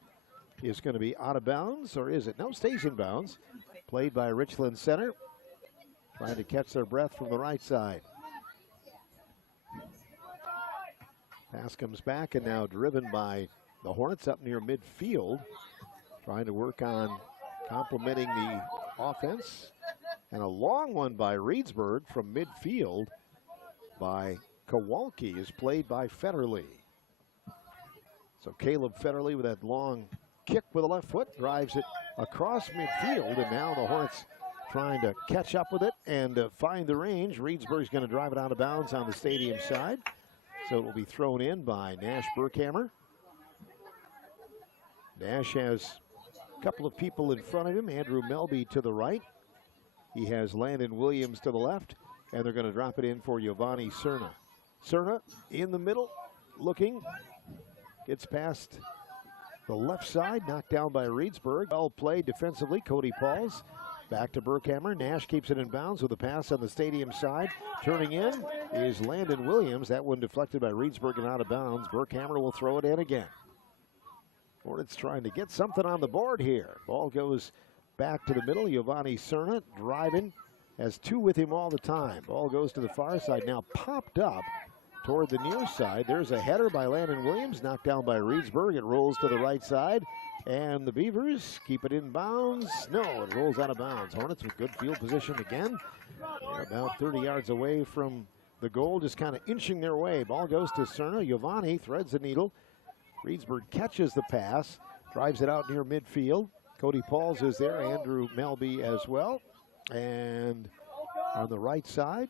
is going to be out of bounds, or is it? No, stays in bounds. Played by Richland Center, trying to catch their breath from the right side. Pass comes back and now driven by the Hornets up near midfield. Trying to work on complementing the offense. And a long one by Reedsburg from midfield by Kowalski is played by Federley. So Caleb Federley with that long kick with the left foot drives it across midfield. And now the Hornets trying to catch up with it and find the range. Reedsburg's going to drive it out of bounds on the stadium side. So it will be thrown in by Nash Burkhammer. Nash has a couple of people in front of him. Andrew Melby to the right. He has Landon Williams to the left. And they're going to drop it in for Giovanni Cerna. Cerna in the middle, looking. Gets past the left side, knocked down by Reedsburg. Well played defensively, Cody Pauls. Back to Burkhammer. Nash keeps it in bounds with a pass on the stadium side. Turning in is Landon Williams. That one deflected by Reedsburg and out of bounds. Burkhammer will throw it in again. Hornets trying to get something on the board here. Ball goes back to the middle. Giovanni Cerna driving. Has two with him all the time. Ball goes to the far side. Now popped up toward the near side. There's a header by Landon Williams. Knocked down by Reedsburg. It rolls to the right side. And the Beavers keep it in bounds. No, it rolls out of bounds. Hornets with good field position again. They're about 30 yards away from the goal, just kind of inching their way. Ball goes to Cerna. Giovanni threads the needle. Reedsburg catches the pass, drives it out near midfield. Cody Pauls is there, Andrew Melby as well. And on the right side.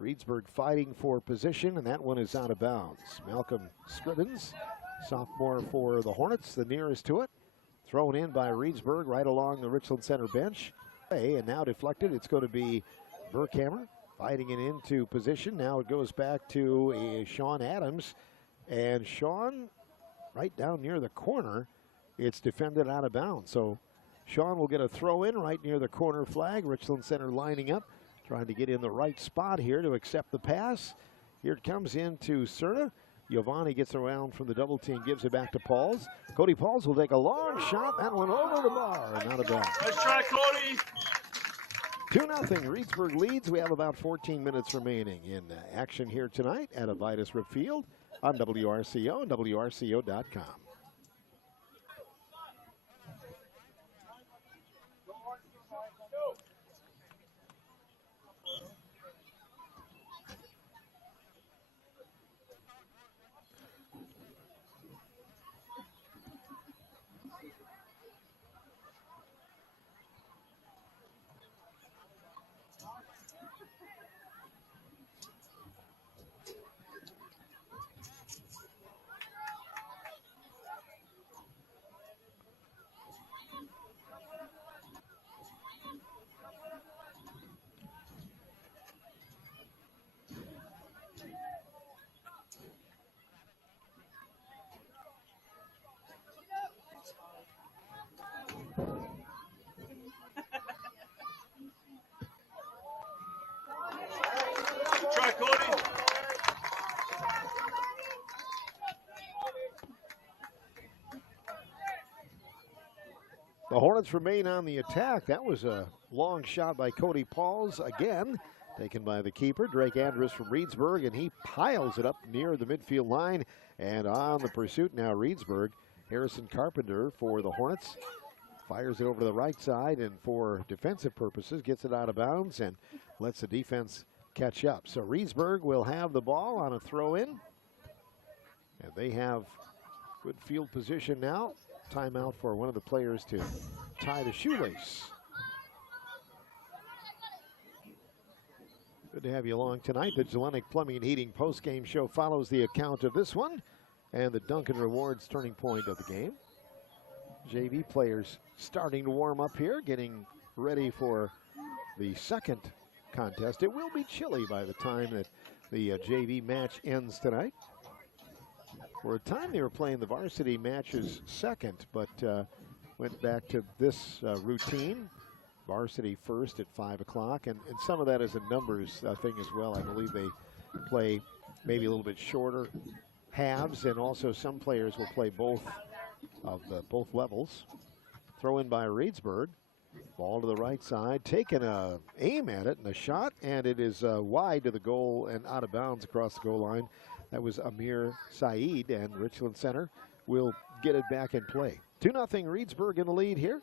Reedsburg fighting for position, and that one is out of bounds. Malcolm Scribbins, sophomore for the Hornets, the nearest to it. Thrown in by Reedsburg right along the Richland Center bench. And now deflected, it's going to be Burkhammer fighting it into position. Now it goes back to Sean Adams. And Sean, right down near the corner, it's defended out of bounds. So Sean will get a throw in right near the corner flag. Richland Center lining up, trying to get in the right spot here to accept the pass. Here it comes into Cerna. Giovanni gets around from the double team, gives it back to Pauls. Cody Pauls will take a long shot. That one over the bar and out of bounds. Nice try, Cody. 2-0, Reedsburg leads. We have about 14 minutes remaining in action here tonight at Vitus Rip Field on WRCO and WRCO.com. Try, Cody. The Hornets remain on the attack. That was a long shot by Cody Pauls again, taken by the keeper, Drake Andrus from Reedsburg, and he piles it up near the midfield line. And on the pursuit now, Reedsburg. Harrison Carpenter for the Hornets fires it over to the right side, and for defensive purposes, gets it out of bounds and lets the defense catch up. So Reedsburg will have the ball on a throw-in, and they have good field position now. Timeout for one of the players to tie the shoelace. Good to have you along tonight. The Gellenic Plumbing and Heating post-game show follows the account of this one and the Duncan Rewards turning point of the game. JV players starting to warm up here, getting ready for the second contest. It will be chilly by the time that the JV match ends tonight. For a time they were playing the varsity matches second, but went back to this routine. Varsity first at 5 o'clock, and some of that is a numbers thing as well. I believe they play maybe a little bit shorter halves, and also some players will play both levels. Throw in by Reedsburg. Ball to the right side, taking a aim at it and a shot, and it is wide to the goal and out of bounds across the goal line. That was Amir Saeed, and Richland Center will get it back in play. 2-0 Reedsburg in the lead here.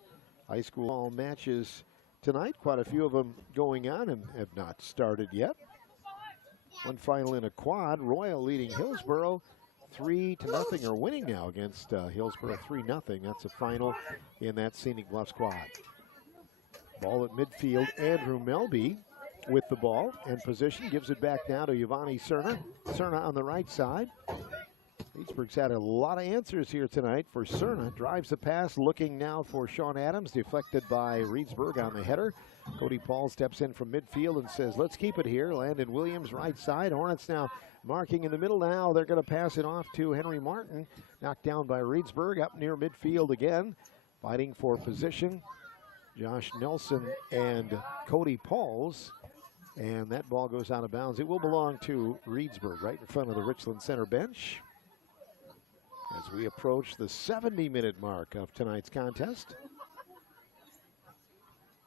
High school ball matches tonight. Quite a few of them going on and have not started yet. One final in a quad. Royal leading Hillsborough 3-0, or winning now against Hillsborough 3-0. That's a final in that Scenic Bluffs quad. Ball at midfield. Andrew Melby with the ball and position, gives it back now to Giovanni Cerna. Cerna on the right side. Reedsburg's had a lot of answers here tonight for Cerna. Drives the pass, looking now for Sean Adams, deflected by Reedsburg on the header. Cody Paul steps in from midfield and says, let's keep it here. Landon Williams, right side. Hornets now marking in the middle now. They're going to pass it off to Henry Martin. Knocked down by Reedsburg, up near midfield again. Fighting for position. Josh Nelson and Cody Pauls. And that ball goes out of bounds. It will belong to Reedsburg right in front of the Richland Center bench as we approach the 70-minute mark of tonight's contest.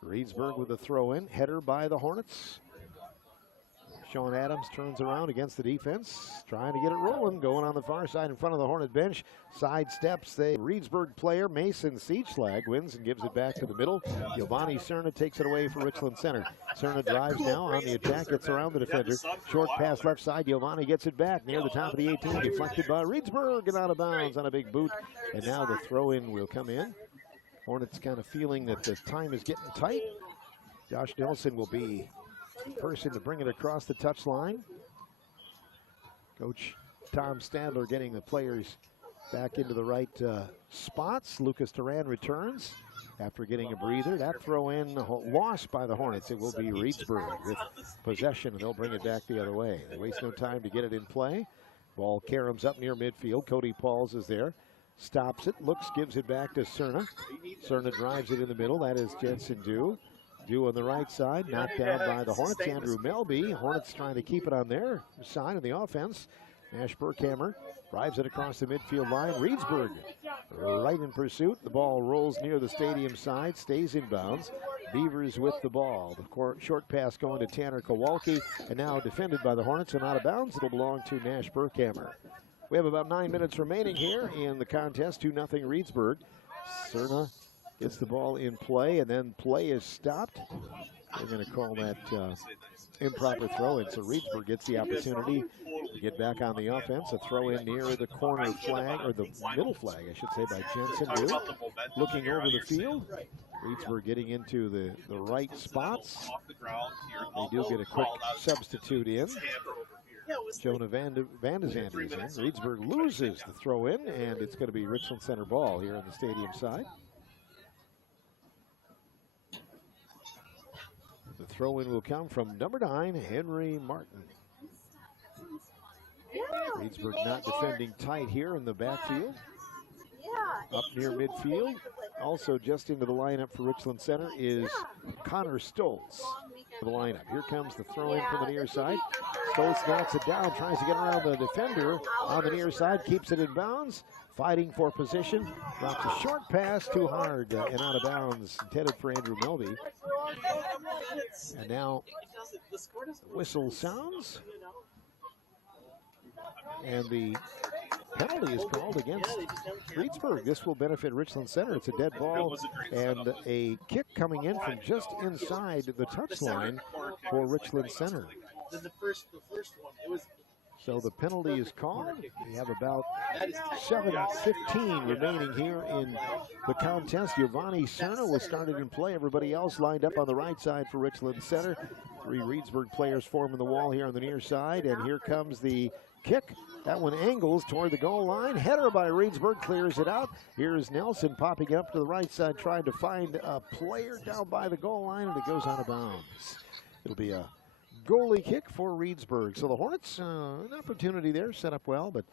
Reedsburg with a throw-in. Header by the Hornets. Sean Adams turns around against the defense, trying to get it rolling, going on the far side in front of the Hornet bench. Side steps the Reedsburg player, Mason Seachlag, wins and gives it back to the middle. Giovanni Cerna takes it away for Richland Center. Cerna drives now on the attack, gets around the defender. Short pass left side, Giovanni gets it back near the top of the 18, deflected by Reedsburg and out of bounds on a big boot. And now the throw-in will come in. Hornets kind of feeling that the time is getting tight. Josh Nelson will be person to bring it across the touchline. Coach Tom Stadler getting the players back into the right spots. Lucas Duran returns after getting a breather. That throw in lost by the Hornets. It will be Reedsburg with possession, and they'll bring it back the other way. They waste no time to get it in play. Ball caroms up near midfield. Cody Pauls is there. Stops it, looks, gives it back to Cerna. Cerna drives it in the middle. That is Jensen Dew. Dew on the right side, knocked down by the Hornets. Andrew Melby. Hornets trying to keep it on their side of the offense. Nash Burkhammer drives it across the midfield line. Reedsburg right in pursuit. The ball rolls near the stadium side, stays in bounds. Beavers with the ball. The short pass going to Tanner Kowalski, and now defended by the Hornets and out of bounds. It'll belong to Nash Burkhammer. We have about 9 minutes remaining here in the contest. 2-0 Reedsburg. Cerna gets the ball in play, and then play is stopped. We're going to call that improper throw in, so Reedsburg gets the opportunity to get back on the offense. A throw in near the corner flag, or the middle flag, I should say, by Jensen Dew. Looking over the field. Reedsburg getting into the right spots. They do get a quick substitute in. Jonah Van de Zander is in. Reedsburg loses the throw in, and it's going to be Richland Center ball here on the stadium side. The throw in will come from number 9, Henry Martin. Reedsburg not defending tight here in the backfield. Up near midfield. Also just into the lineup for Richland Center is Connor Stoltz for the lineup. Here comes the throw in from the near side. Stoltz knocks it down, tries to get around the defender on the near side, keeps it in bounds, fighting for position, drops a short pass too hard and out of bounds, intended for Andrew Melby. And now the whistle sounds, and the penalty is called against Reedsburg. This will benefit Richland Center. It's a dead ball and a kick coming in from just inside the touchline for Richland Center. So the penalty is called. We have about 7:15 remaining here in the contest. Giovanni Cerna was started in play. Everybody else lined up on the right side for Richland Center. 3 Reedsburg players forming the wall here on the near side, and here comes the kick. That one angles toward the goal line. Header by Reedsburg clears it out. Here's Nelson popping up to the right side, trying to find a player down by the goal line, and it goes out of bounds. It'll be a goalie kick for Reedsburg. So the Hornets, an opportunity there, set up well, but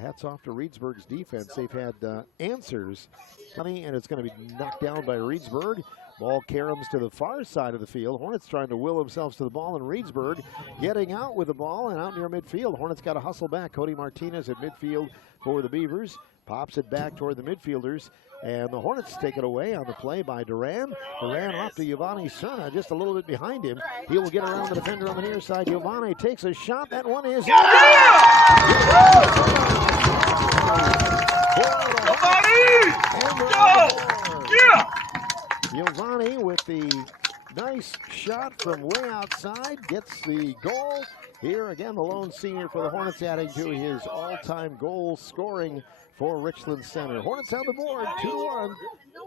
hats off to Reedsburg's defense. They've had answers, and it's going to be knocked down by Reedsburg. Ball caroms to the far side of the field. Hornets trying to will themselves to the ball, and Reedsburg getting out with the ball and out near midfield. Hornets got to hustle back. Cody Martinez at midfield for the Beavers. Pops it back toward the midfielders, and the Hornets take it away on the play by Duran. Duran off to Giovanni Cerna, just a little bit behind him. He will get around the defender on the near side. Giovanni takes a shot. That one is Giovanni with the nice shot from way outside, gets the goal. Here again, the lone senior for the Hornets, adding to his all-time goal scoring for Richland Center. Hornets on the board, 2-1.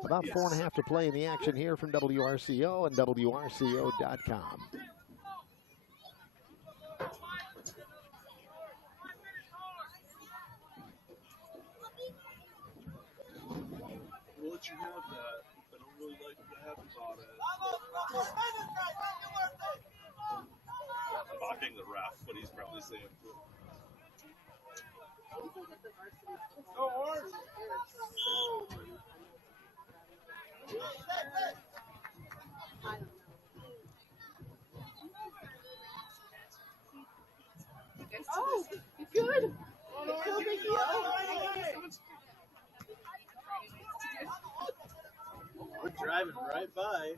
About 4.5 to play in the action here from WRCO and WRCO.com. We'll let you have that. I don't really like to have about it. Mocking the ref, but he's probably saying. Go Horse! Oh, good. No big deal. We're driving right by.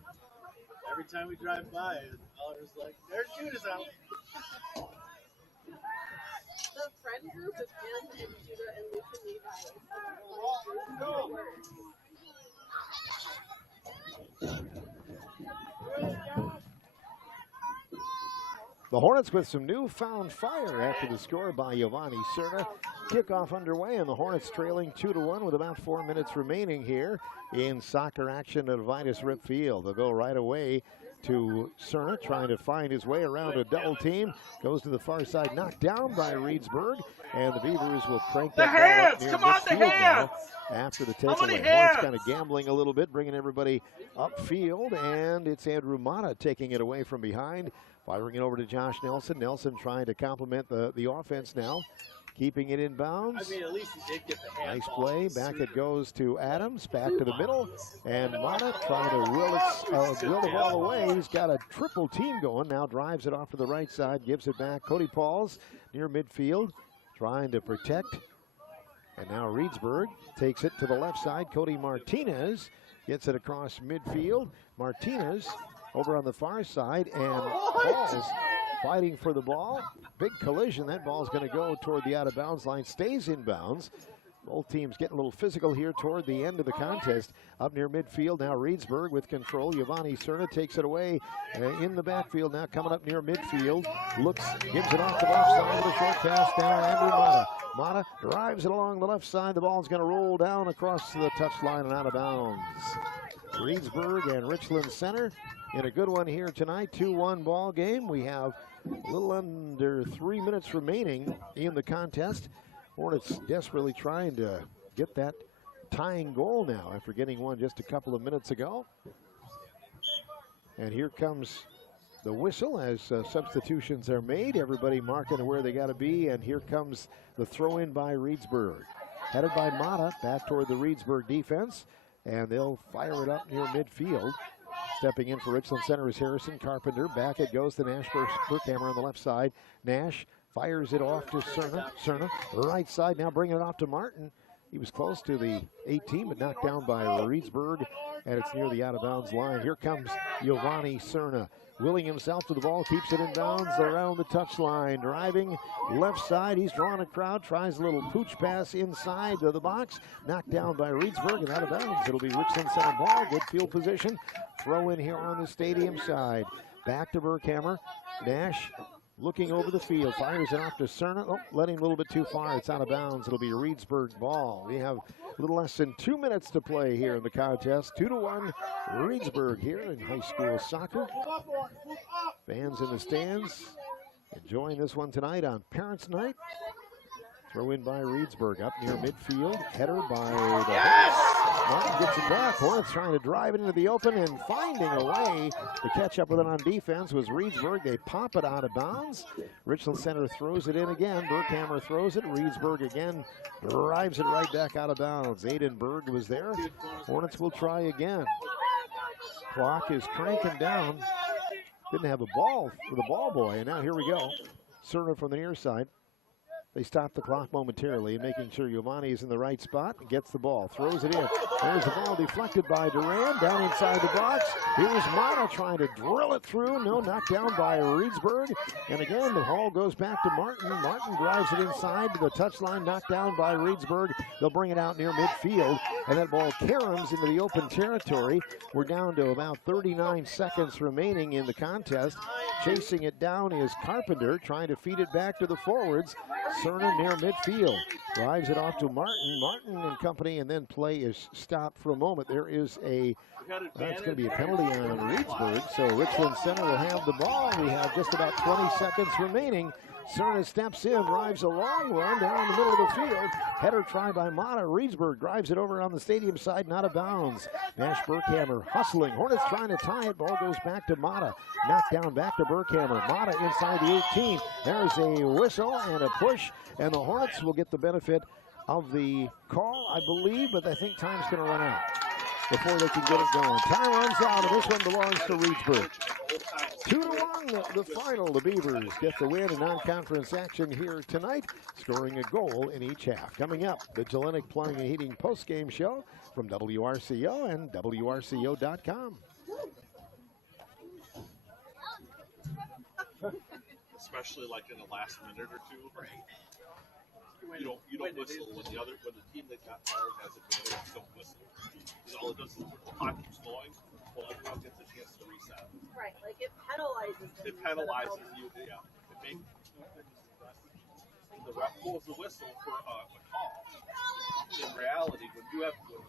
Every time we drive by, Oliver's like, there's Judas out. The friend group is Ann and Judah and Luke and Levi. The Hornets with some newfound fire after the score by Giovanni Cerna. Kickoff underway, and the Hornets trailing 2-1 with about 4 minutes remaining here in soccer action at Vitus Rip Field. They'll go right away to Cerna, trying to find his way around a double team. Goes to the far side, knocked down by Reedsburg, and the Beavers will crank that ball up near midfield now after the takeaway. Hornets kind of gambling a little bit, bringing everybody upfield, and it's Andrew Mata taking it away from behind, firing it over to Josh Nelson. Nelson trying to complement the offense now. Keeping it in bounds. I mean, at least he did get the hand. Nice play. Back it goes to Adams. Back to the middle. And Mata trying to will the ball away. He's got a triple team going. Now drives it off to the right side. Gives it back. Cody Pauls near midfield. Trying to protect. And now Reedsburg takes it to the left side. Cody Martinez gets it across midfield. Martinez over on the far side. And Pauls fighting for the ball. Big collision. That ball's going to go toward the out-of-bounds line. Stays in bounds. Both teams getting a little physical here toward the end of the contest. Up near midfield now Reedsburg with control. Giovanni Cerna takes it away in the backfield now, coming up near midfield. Looks, gives it off the left side with a short pass down. Andrew Mata. Mata drives it along the left side. The ball's going to roll down across the touchline and out of bounds. Reedsburg and Richland Center in a good one here tonight. 2-1 ball game. We have a little under 3 minutes remaining in the contest. Hornets desperately trying to get that tying goal now after getting one just a couple of minutes ago. And here comes the whistle as substitutions are made. Everybody marking where they got to be. And here comes the throw in by Reedsburg. Headed by Mata back toward the Reedsburg defense. And they'll fire it up near midfield. Stepping in for Richland Center is Harrison Carpenter. Back it goes to Nash Burkhammer on the left side. Nash fires it off to Cerna. Cerna, right side now bringing it off to Martin. He was close to the 18, but knocked down by Reedsburg, and it's near the out-of-bounds line. Here comes Giovanni Cerna, willing himself to the ball, keeps it in bounds around the touchline. Driving left side, he's drawing a crowd, tries a little pooch pass inside to the box, knocked down by Reedsburg and out of bounds. It'll be Richland Center ball, good field position. Throw in here on the stadium side. Back to Burkhammer. Nash looking over the field, fires it off to Cerna. Oh, letting a little bit too far. It's out of bounds. It'll be a Reedsburg ball. We have a little less than 2 minutes to play here in the contest. 2-1 Reedsburg here in high school soccer. Fans in the stands enjoying this one tonight on Parents' Night. Throw in by Reedsburg up near midfield. Header by the Hornets. Martin gets it back. Hornets trying to drive it into the open and finding a way to catch up with it on defense was Reedsburg. They pop it out of bounds. Richland Center throws it in again. Burkhammer throws it. Reedsburg again drives it right back out of bounds. Aiden Berg was there. Hornets will try again. Clock is cranking down. Didn't have a ball for the ball boy, and now here we go. Cerna from the near side. They stop the clock momentarily, making sure Giovanni is in the right spot. Gets the ball, throws it in. There's the ball deflected by Duran, down inside the box. Here's Mata trying to drill it through. No, knocked down by Reedsburg. And again, the ball goes back to Martin. Martin drives it inside to the touchline, knocked down by Reedsburg. They'll bring it out near midfield, and that ball caroms into the open territory. We're down to about 39 seconds remaining in the contest. Chasing it down is Carpenter, trying to feed it back to the forwards. Cerna near midfield, drives it off to Martin. Martin and company, and then play is stopped for a moment. There is that's going to be a penalty on Reedsburg, so Richland Center will have the ball. We have just about 20 seconds remaining. Cerna steps in, drives a long run down the middle of the field. Header try by Mata. Reedsburg drives it over on the stadium side, not out of bounds. Nash Burkhammer hustling. Hornets trying to tie it. Ball goes back to Mata. Knocked down back to Burkhammer. Mata inside the 18. There's a whistle and a push, and the Hornets will get the benefit of the call, I believe, but I think time's going to run out before they can get it going. Time runs out, and this one belongs to Reedsburg. 2-1, the final. The Beavers get the win in non-conference action here tonight, scoring a goal in each half. Coming up, the Gellenic Plumbing and Heating post-game show from WRCO and WRCO.com. Especially like in the last minute or two. Right. You don't whistle when the team that got fouled has advantage. You don't whistle. Because all it does is the clock keeps going. Well, everyone gets a chance to reset. Right, like it penalizes them. It penalizes you, yeah. It makes the ref pulls the whistle for a call. in reality, when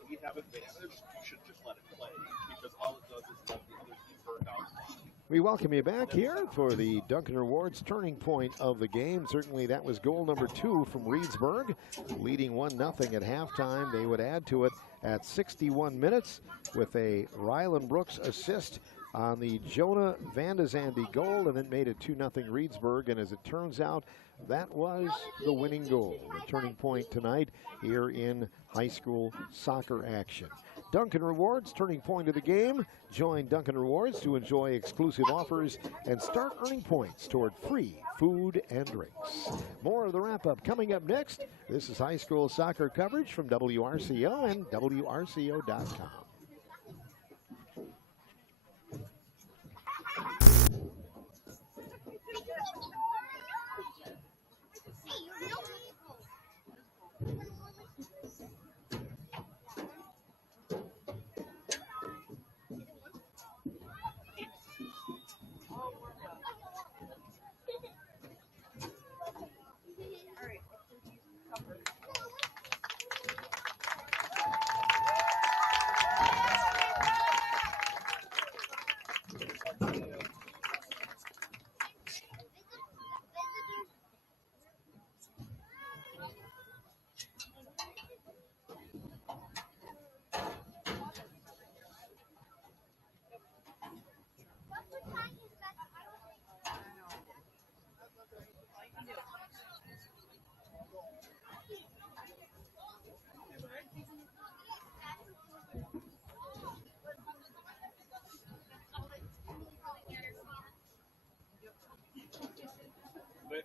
we have advantage, you should just let it play because all it does is let the other team burn down. We welcome you back here for the Duncan Rewards turning point of the game. Certainly that was goal number 2 from Reedsburg, leading 1-0 at halftime. They would add to it at 61 minutes with a Rylan Brooks assist on the Jonah Vandazandi goal, and it made it 2-0 Reedsburg. And as it turns out, that was the winning goal, the turning point tonight here in high school soccer action. Duncan Rewards, turning point of the game. Join Duncan Rewards to enjoy exclusive offers and start earning points toward free food and drinks. More of the wrap-up coming up next. This is high school soccer coverage from WRCO and WRCO.com.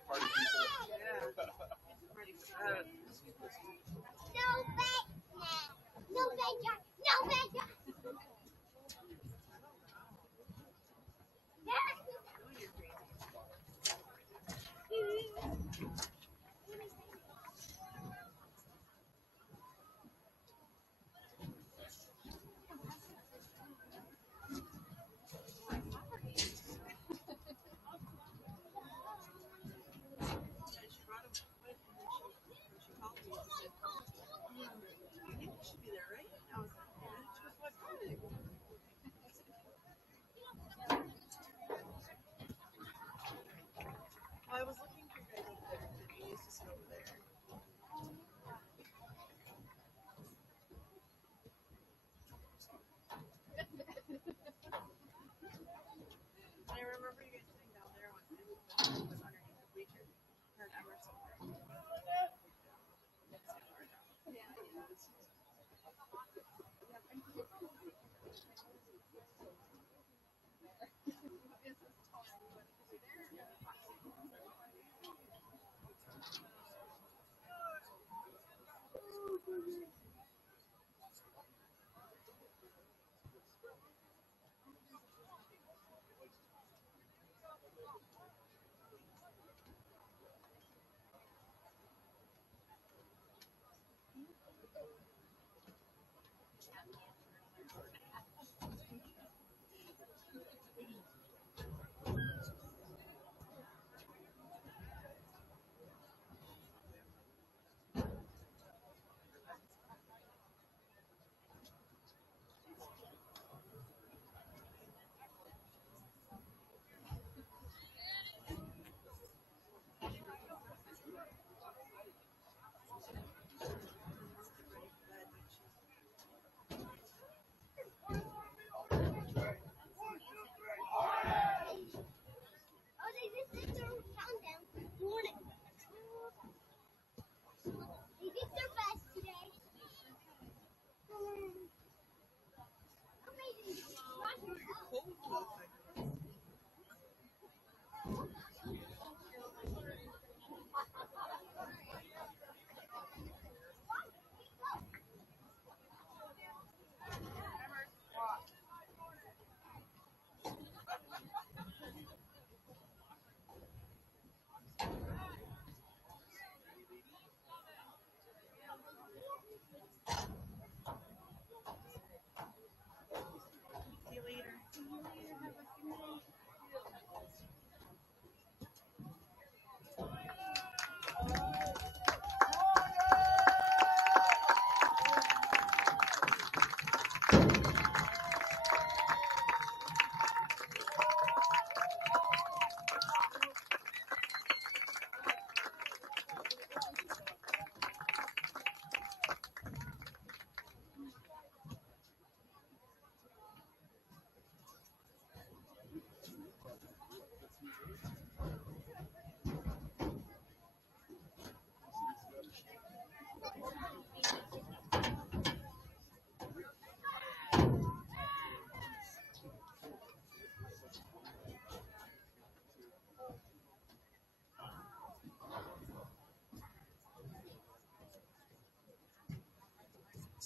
Party people. I was looking for you guys over there. You used to sit over there. I remember you guys sitting down there when it was underneath the bleachers. Heard Emerson.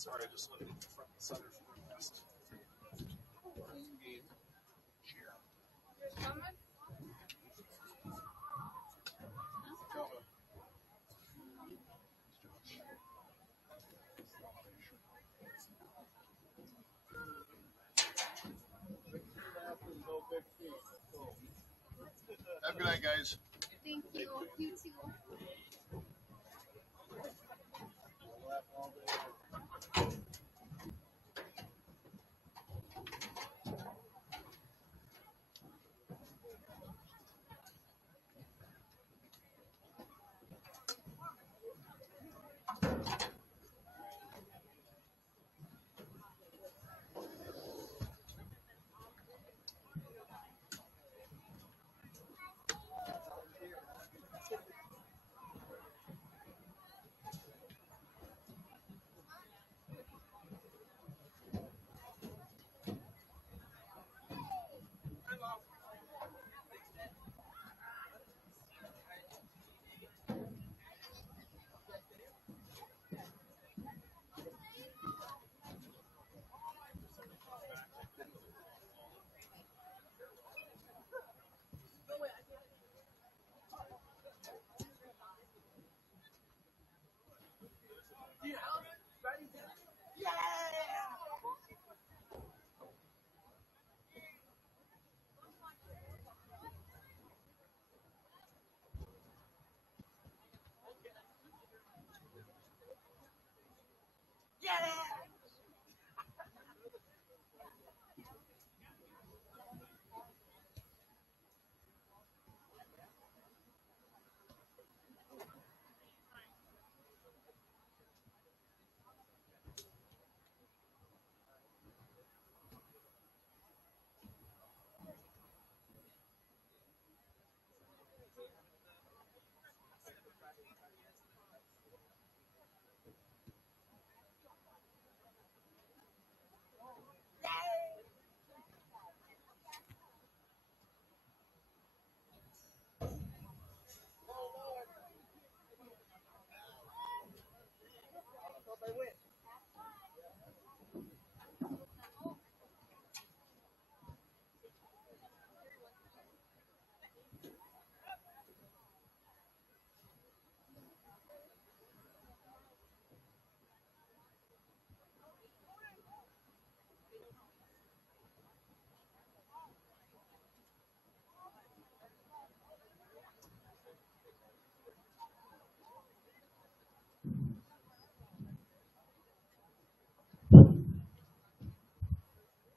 Sorry, I just want to get the front and center for the best game chair. Have a good night, guys. Thank you. You too.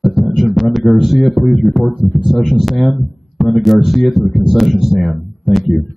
Attention, Brenda Garcia, please report to the concession stand. Brenda Garcia to the concession stand. Thank you.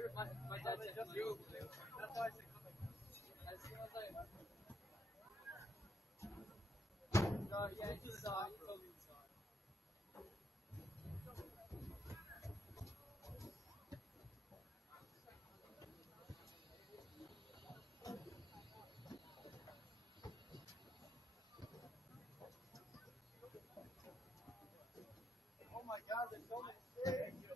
My dad said you. That's why I said come. As soon as I. No, yeah, he saw. He told me he saw. Oh my God, there's so many things.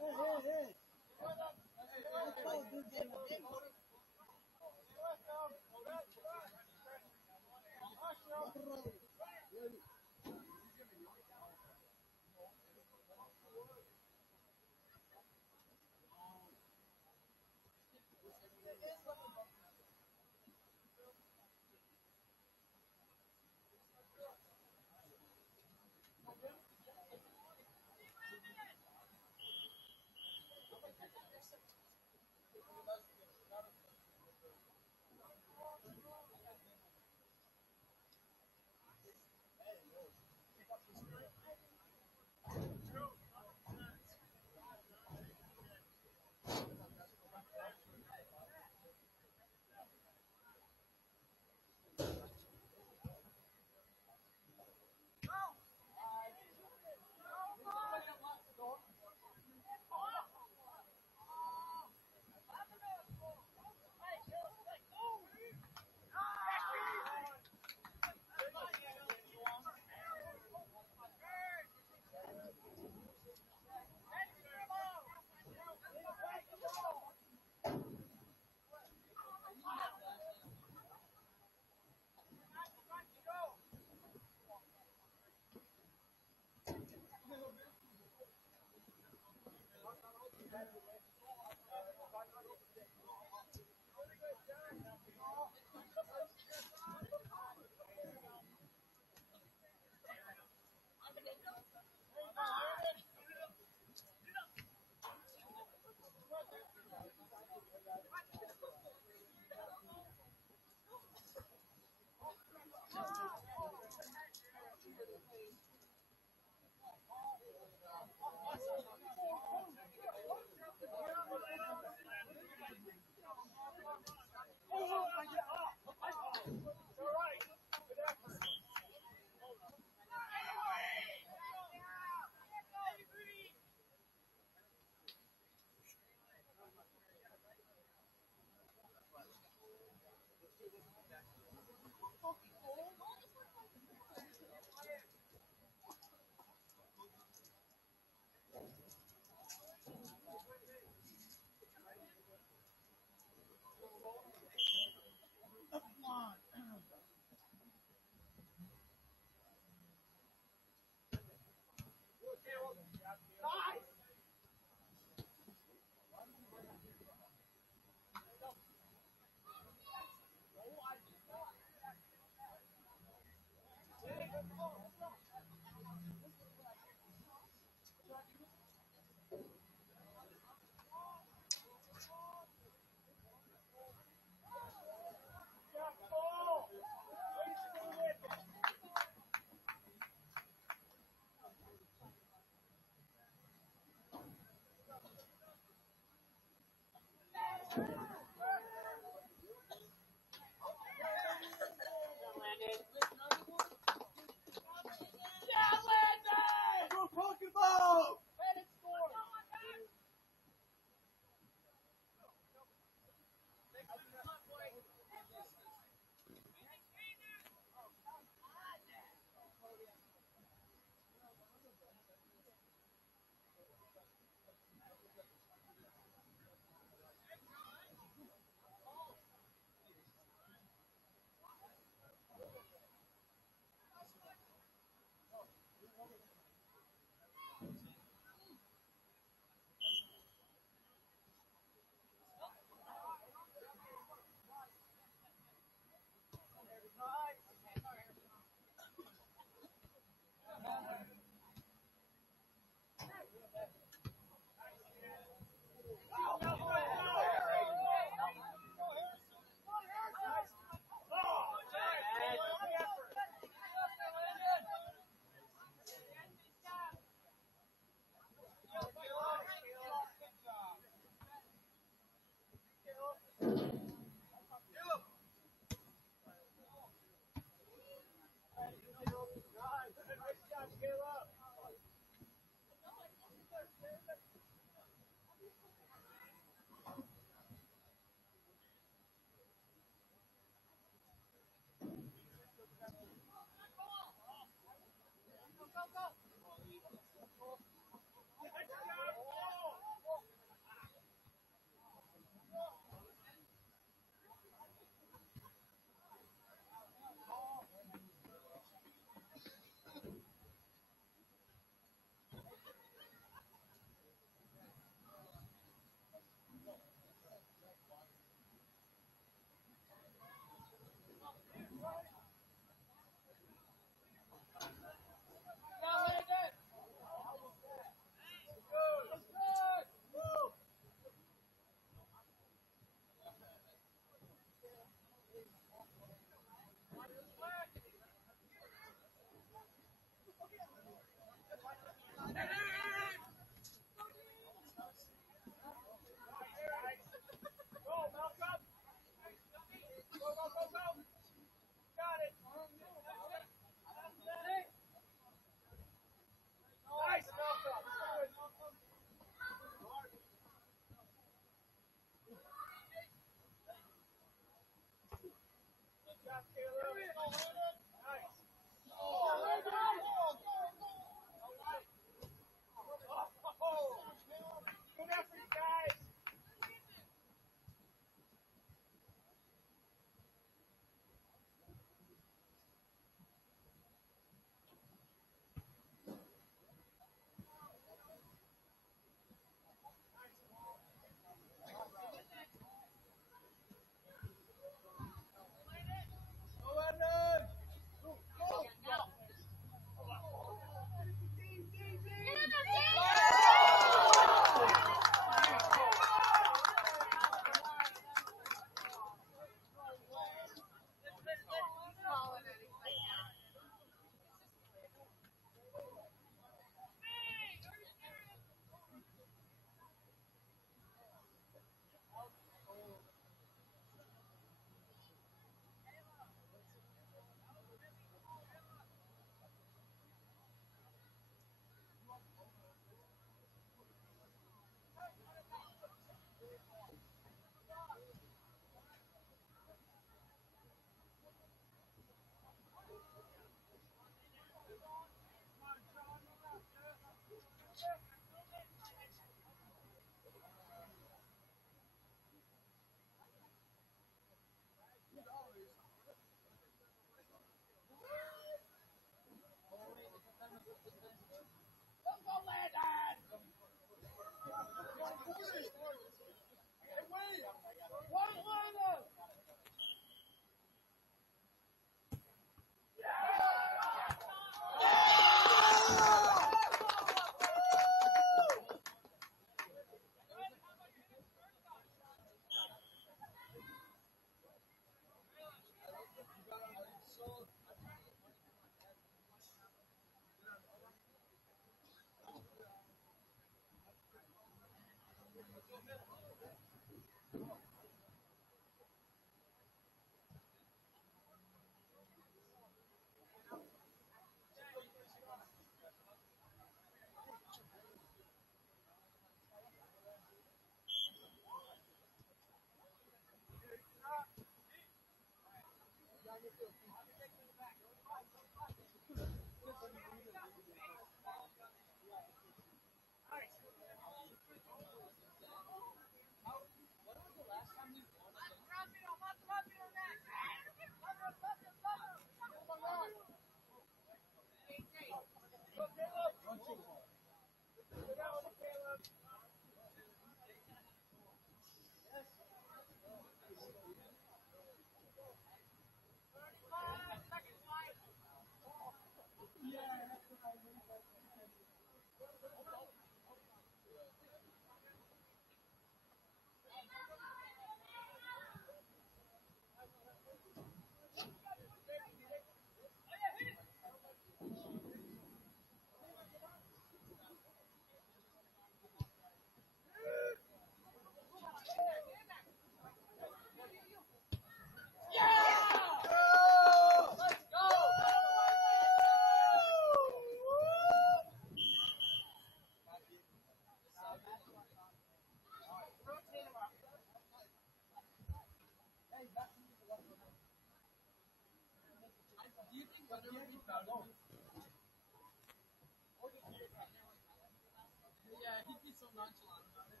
Yeah, he'd be so nonchalant about it.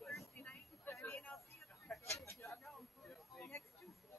Thursday night. I mean, I'll see you next Tuesday.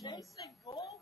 Chasing goal?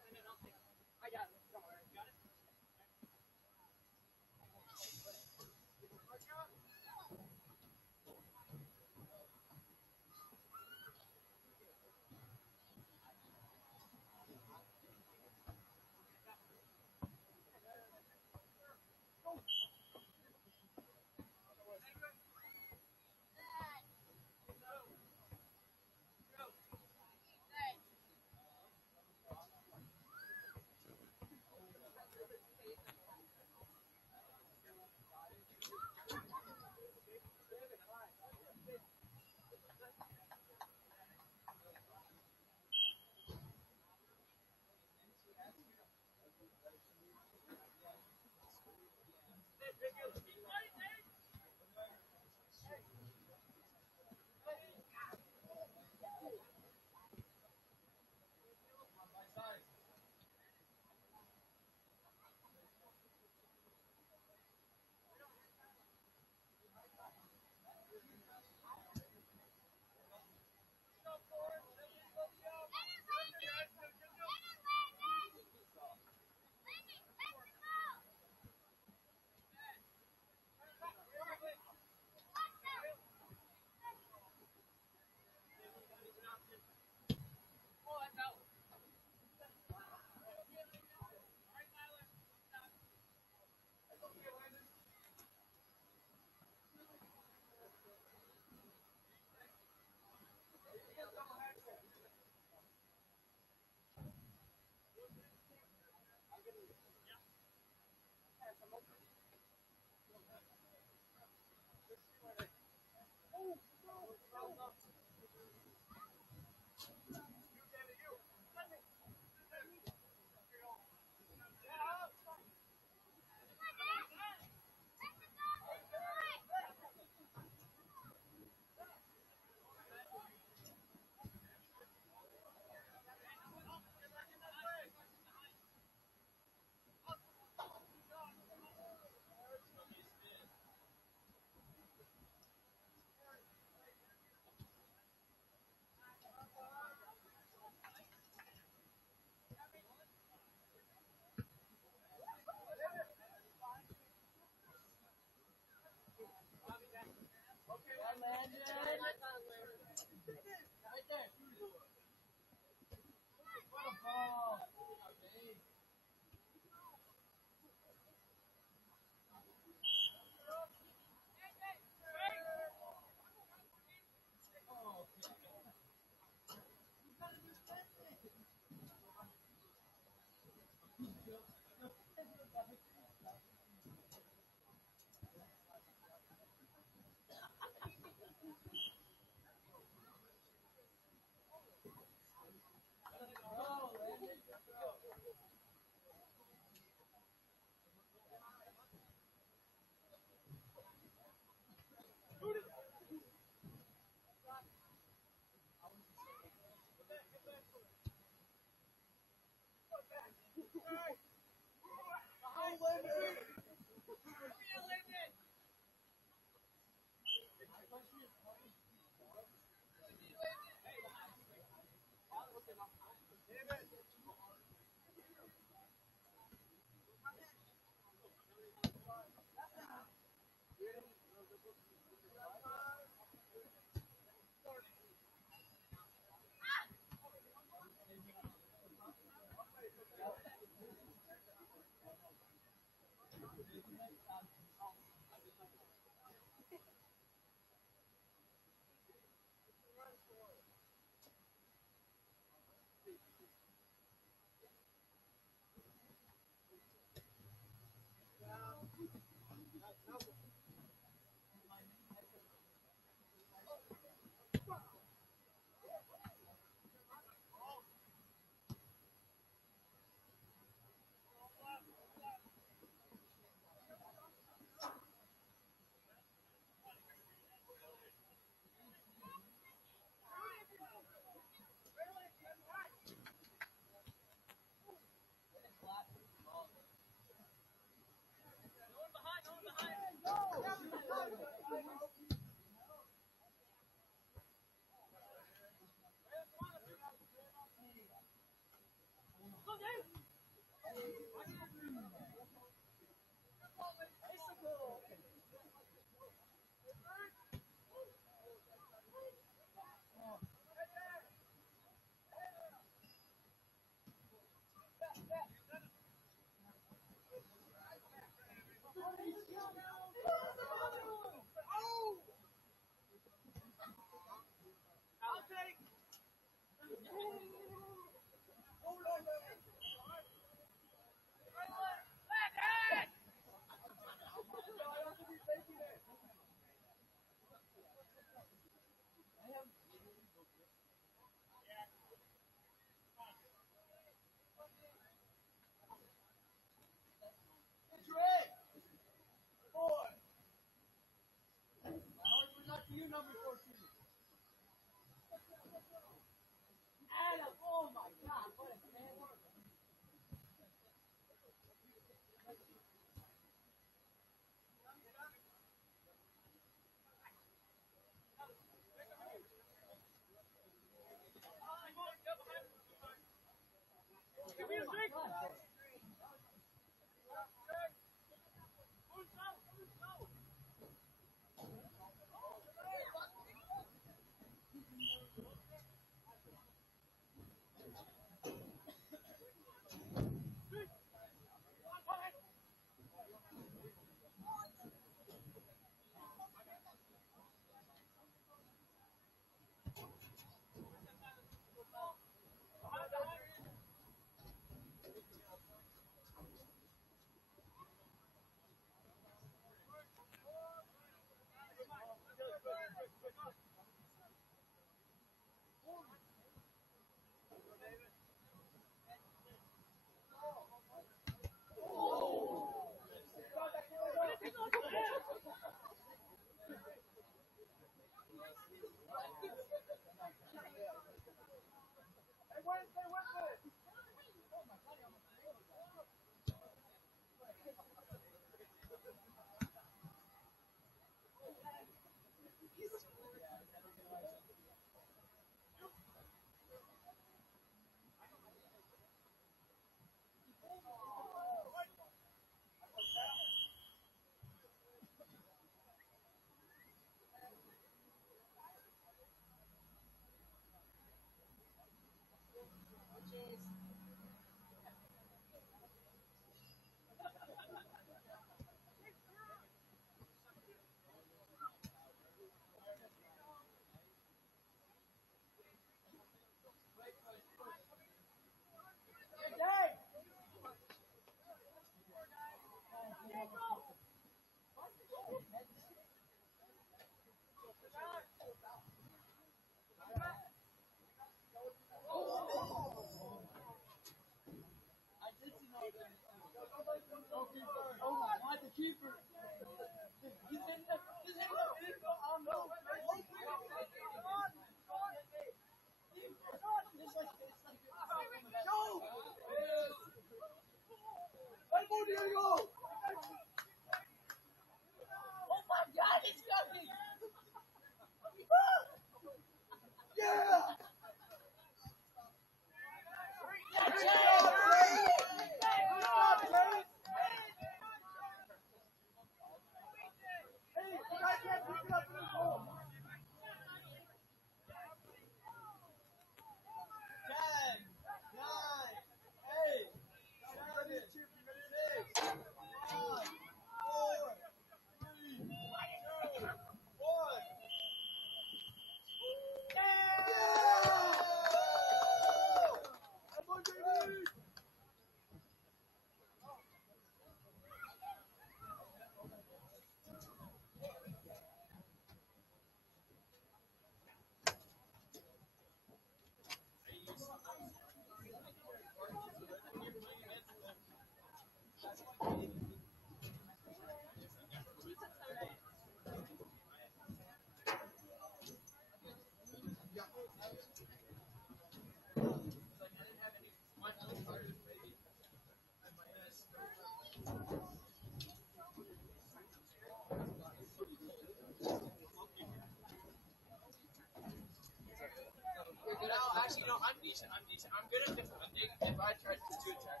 Actually, no, I'm decent. I'm good at defending. If I tried to attack,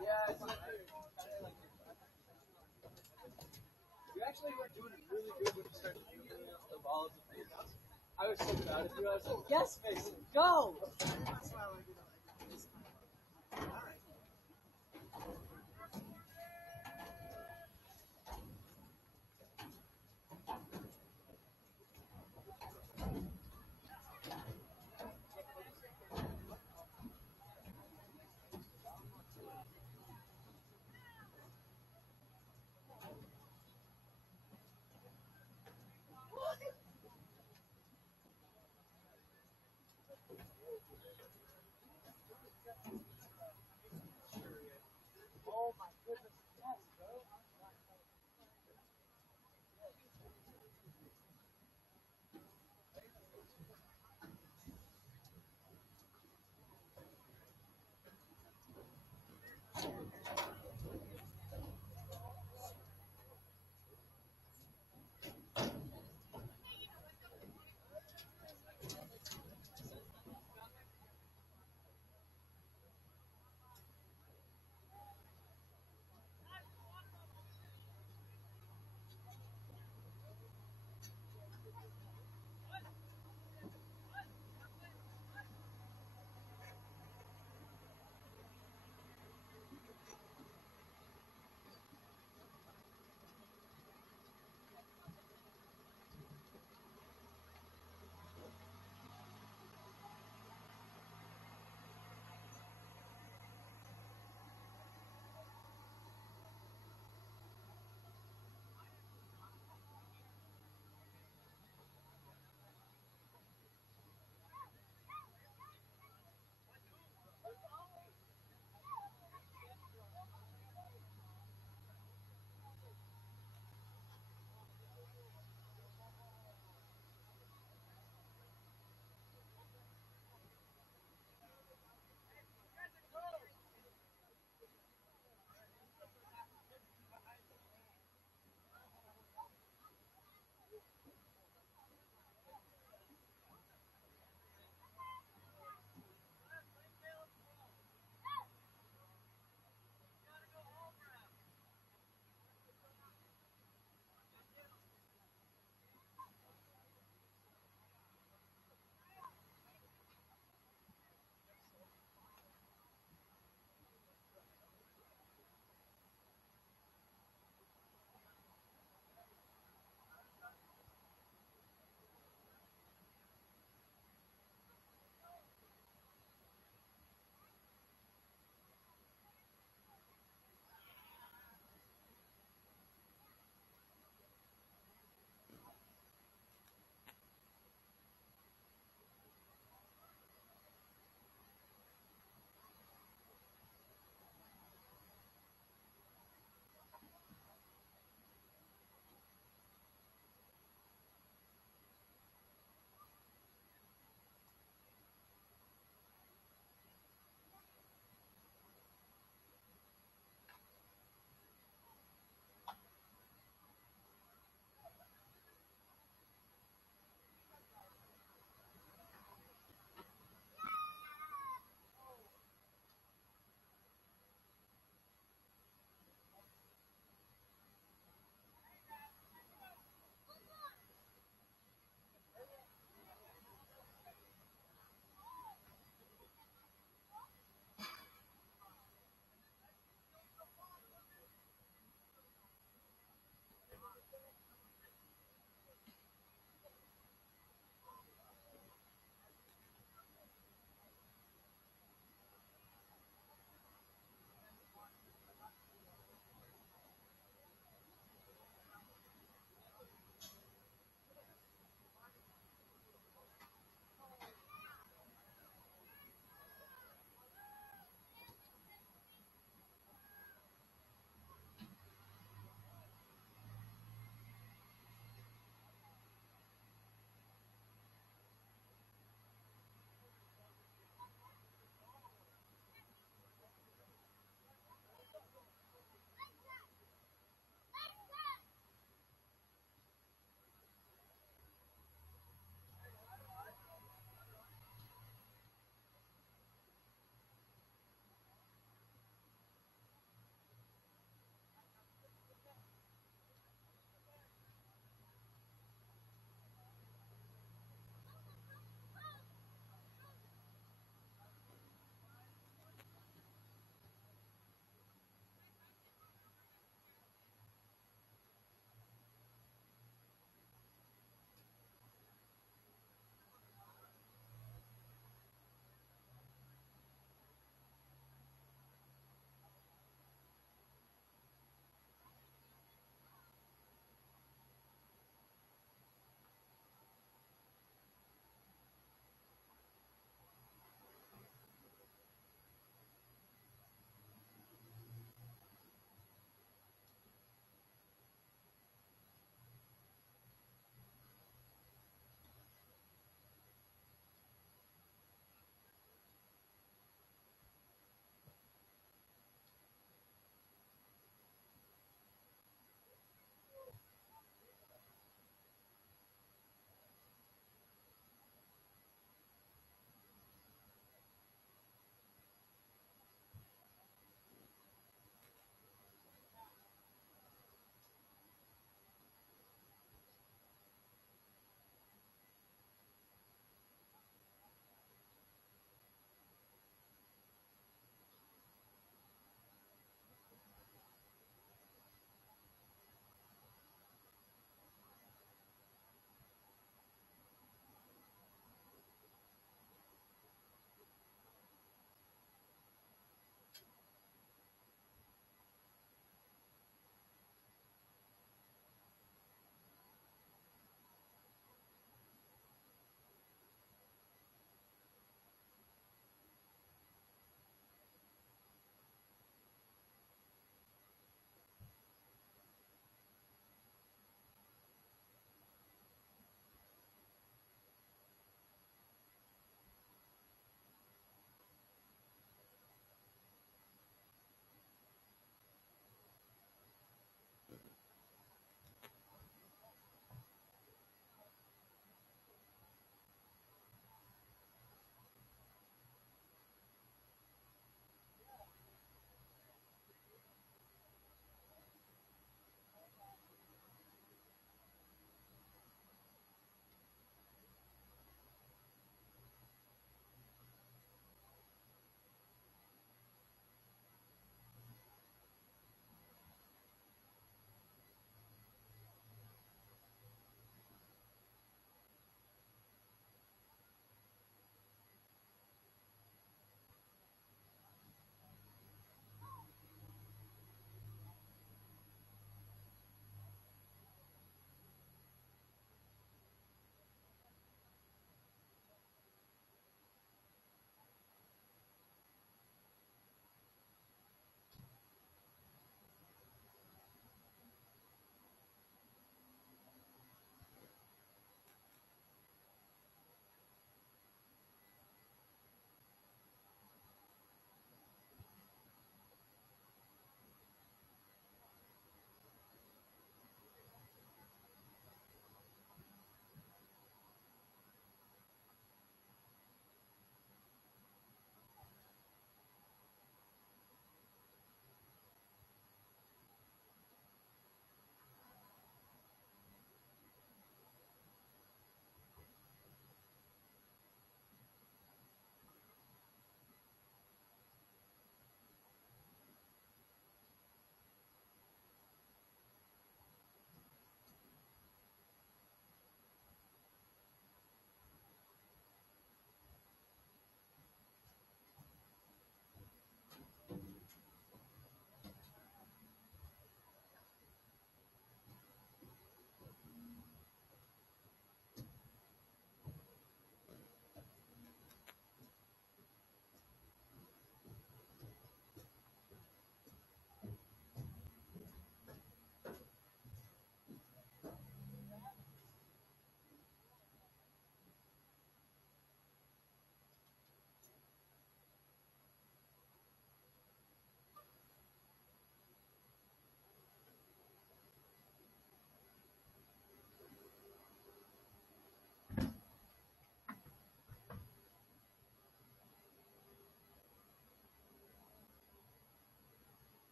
yeah, it's not fair. You actually were doing really good when you started shooting the ball at the face. I was so proud of you. I was like, yes, face, go! That's why I like it.